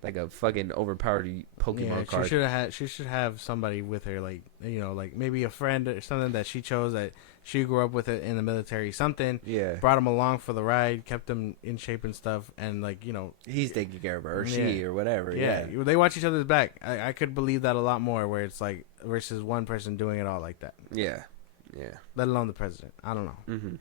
like a fucking overpowered Pokemon card. She should have somebody with her, like, you know, like maybe a friend or something that she chose that she grew up with it in the military. Something. Yeah. Brought him along for the ride, kept him in shape and stuff, and like, you know, he's taking care of her, or she, or whatever. Yeah. They watch each other's back. I could believe that a lot more, where it's like versus one person doing it all like that. Yeah. Let alone the president. I don't know. Mm-hmm.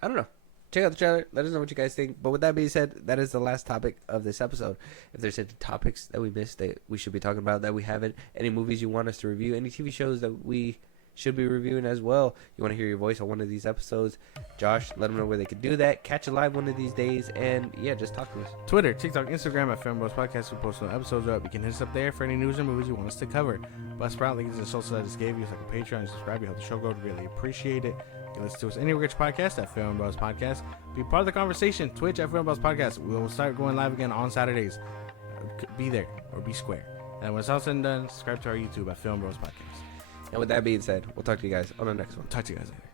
I don't know. Check out the trailer. Let us know what you guys think. But with that being said, that is the last topic of this episode. If there's any topics that we missed that we should be talking about that we haven't, any movies you want us to review, any TV shows that we should be reviewing as well, you want to hear your voice on one of these episodes, Josh, let them know where they can do that. Catch it live one of these days, and yeah, just talk to us. Twitter, TikTok, Instagram at FIlmBros Podcast. We post no episodes up. You can hit us up there for any news or movies you want us to cover. Bus Sprout links in the social that I just gave you. It's like a Patreon. Subscribe. You help the show grow. Really appreciate it. You can listen to us anywhere you get your podcast at FIlmBros Podcast. Be part of the conversation. Twitch at FIlmBros Podcast. We will start going live again on Saturdays. Be there or be square. And when it's all said and done, subscribe to our YouTube at FIlmBros Podcast. And with that being said, we'll talk to you guys on the next one. Talk to you guys later.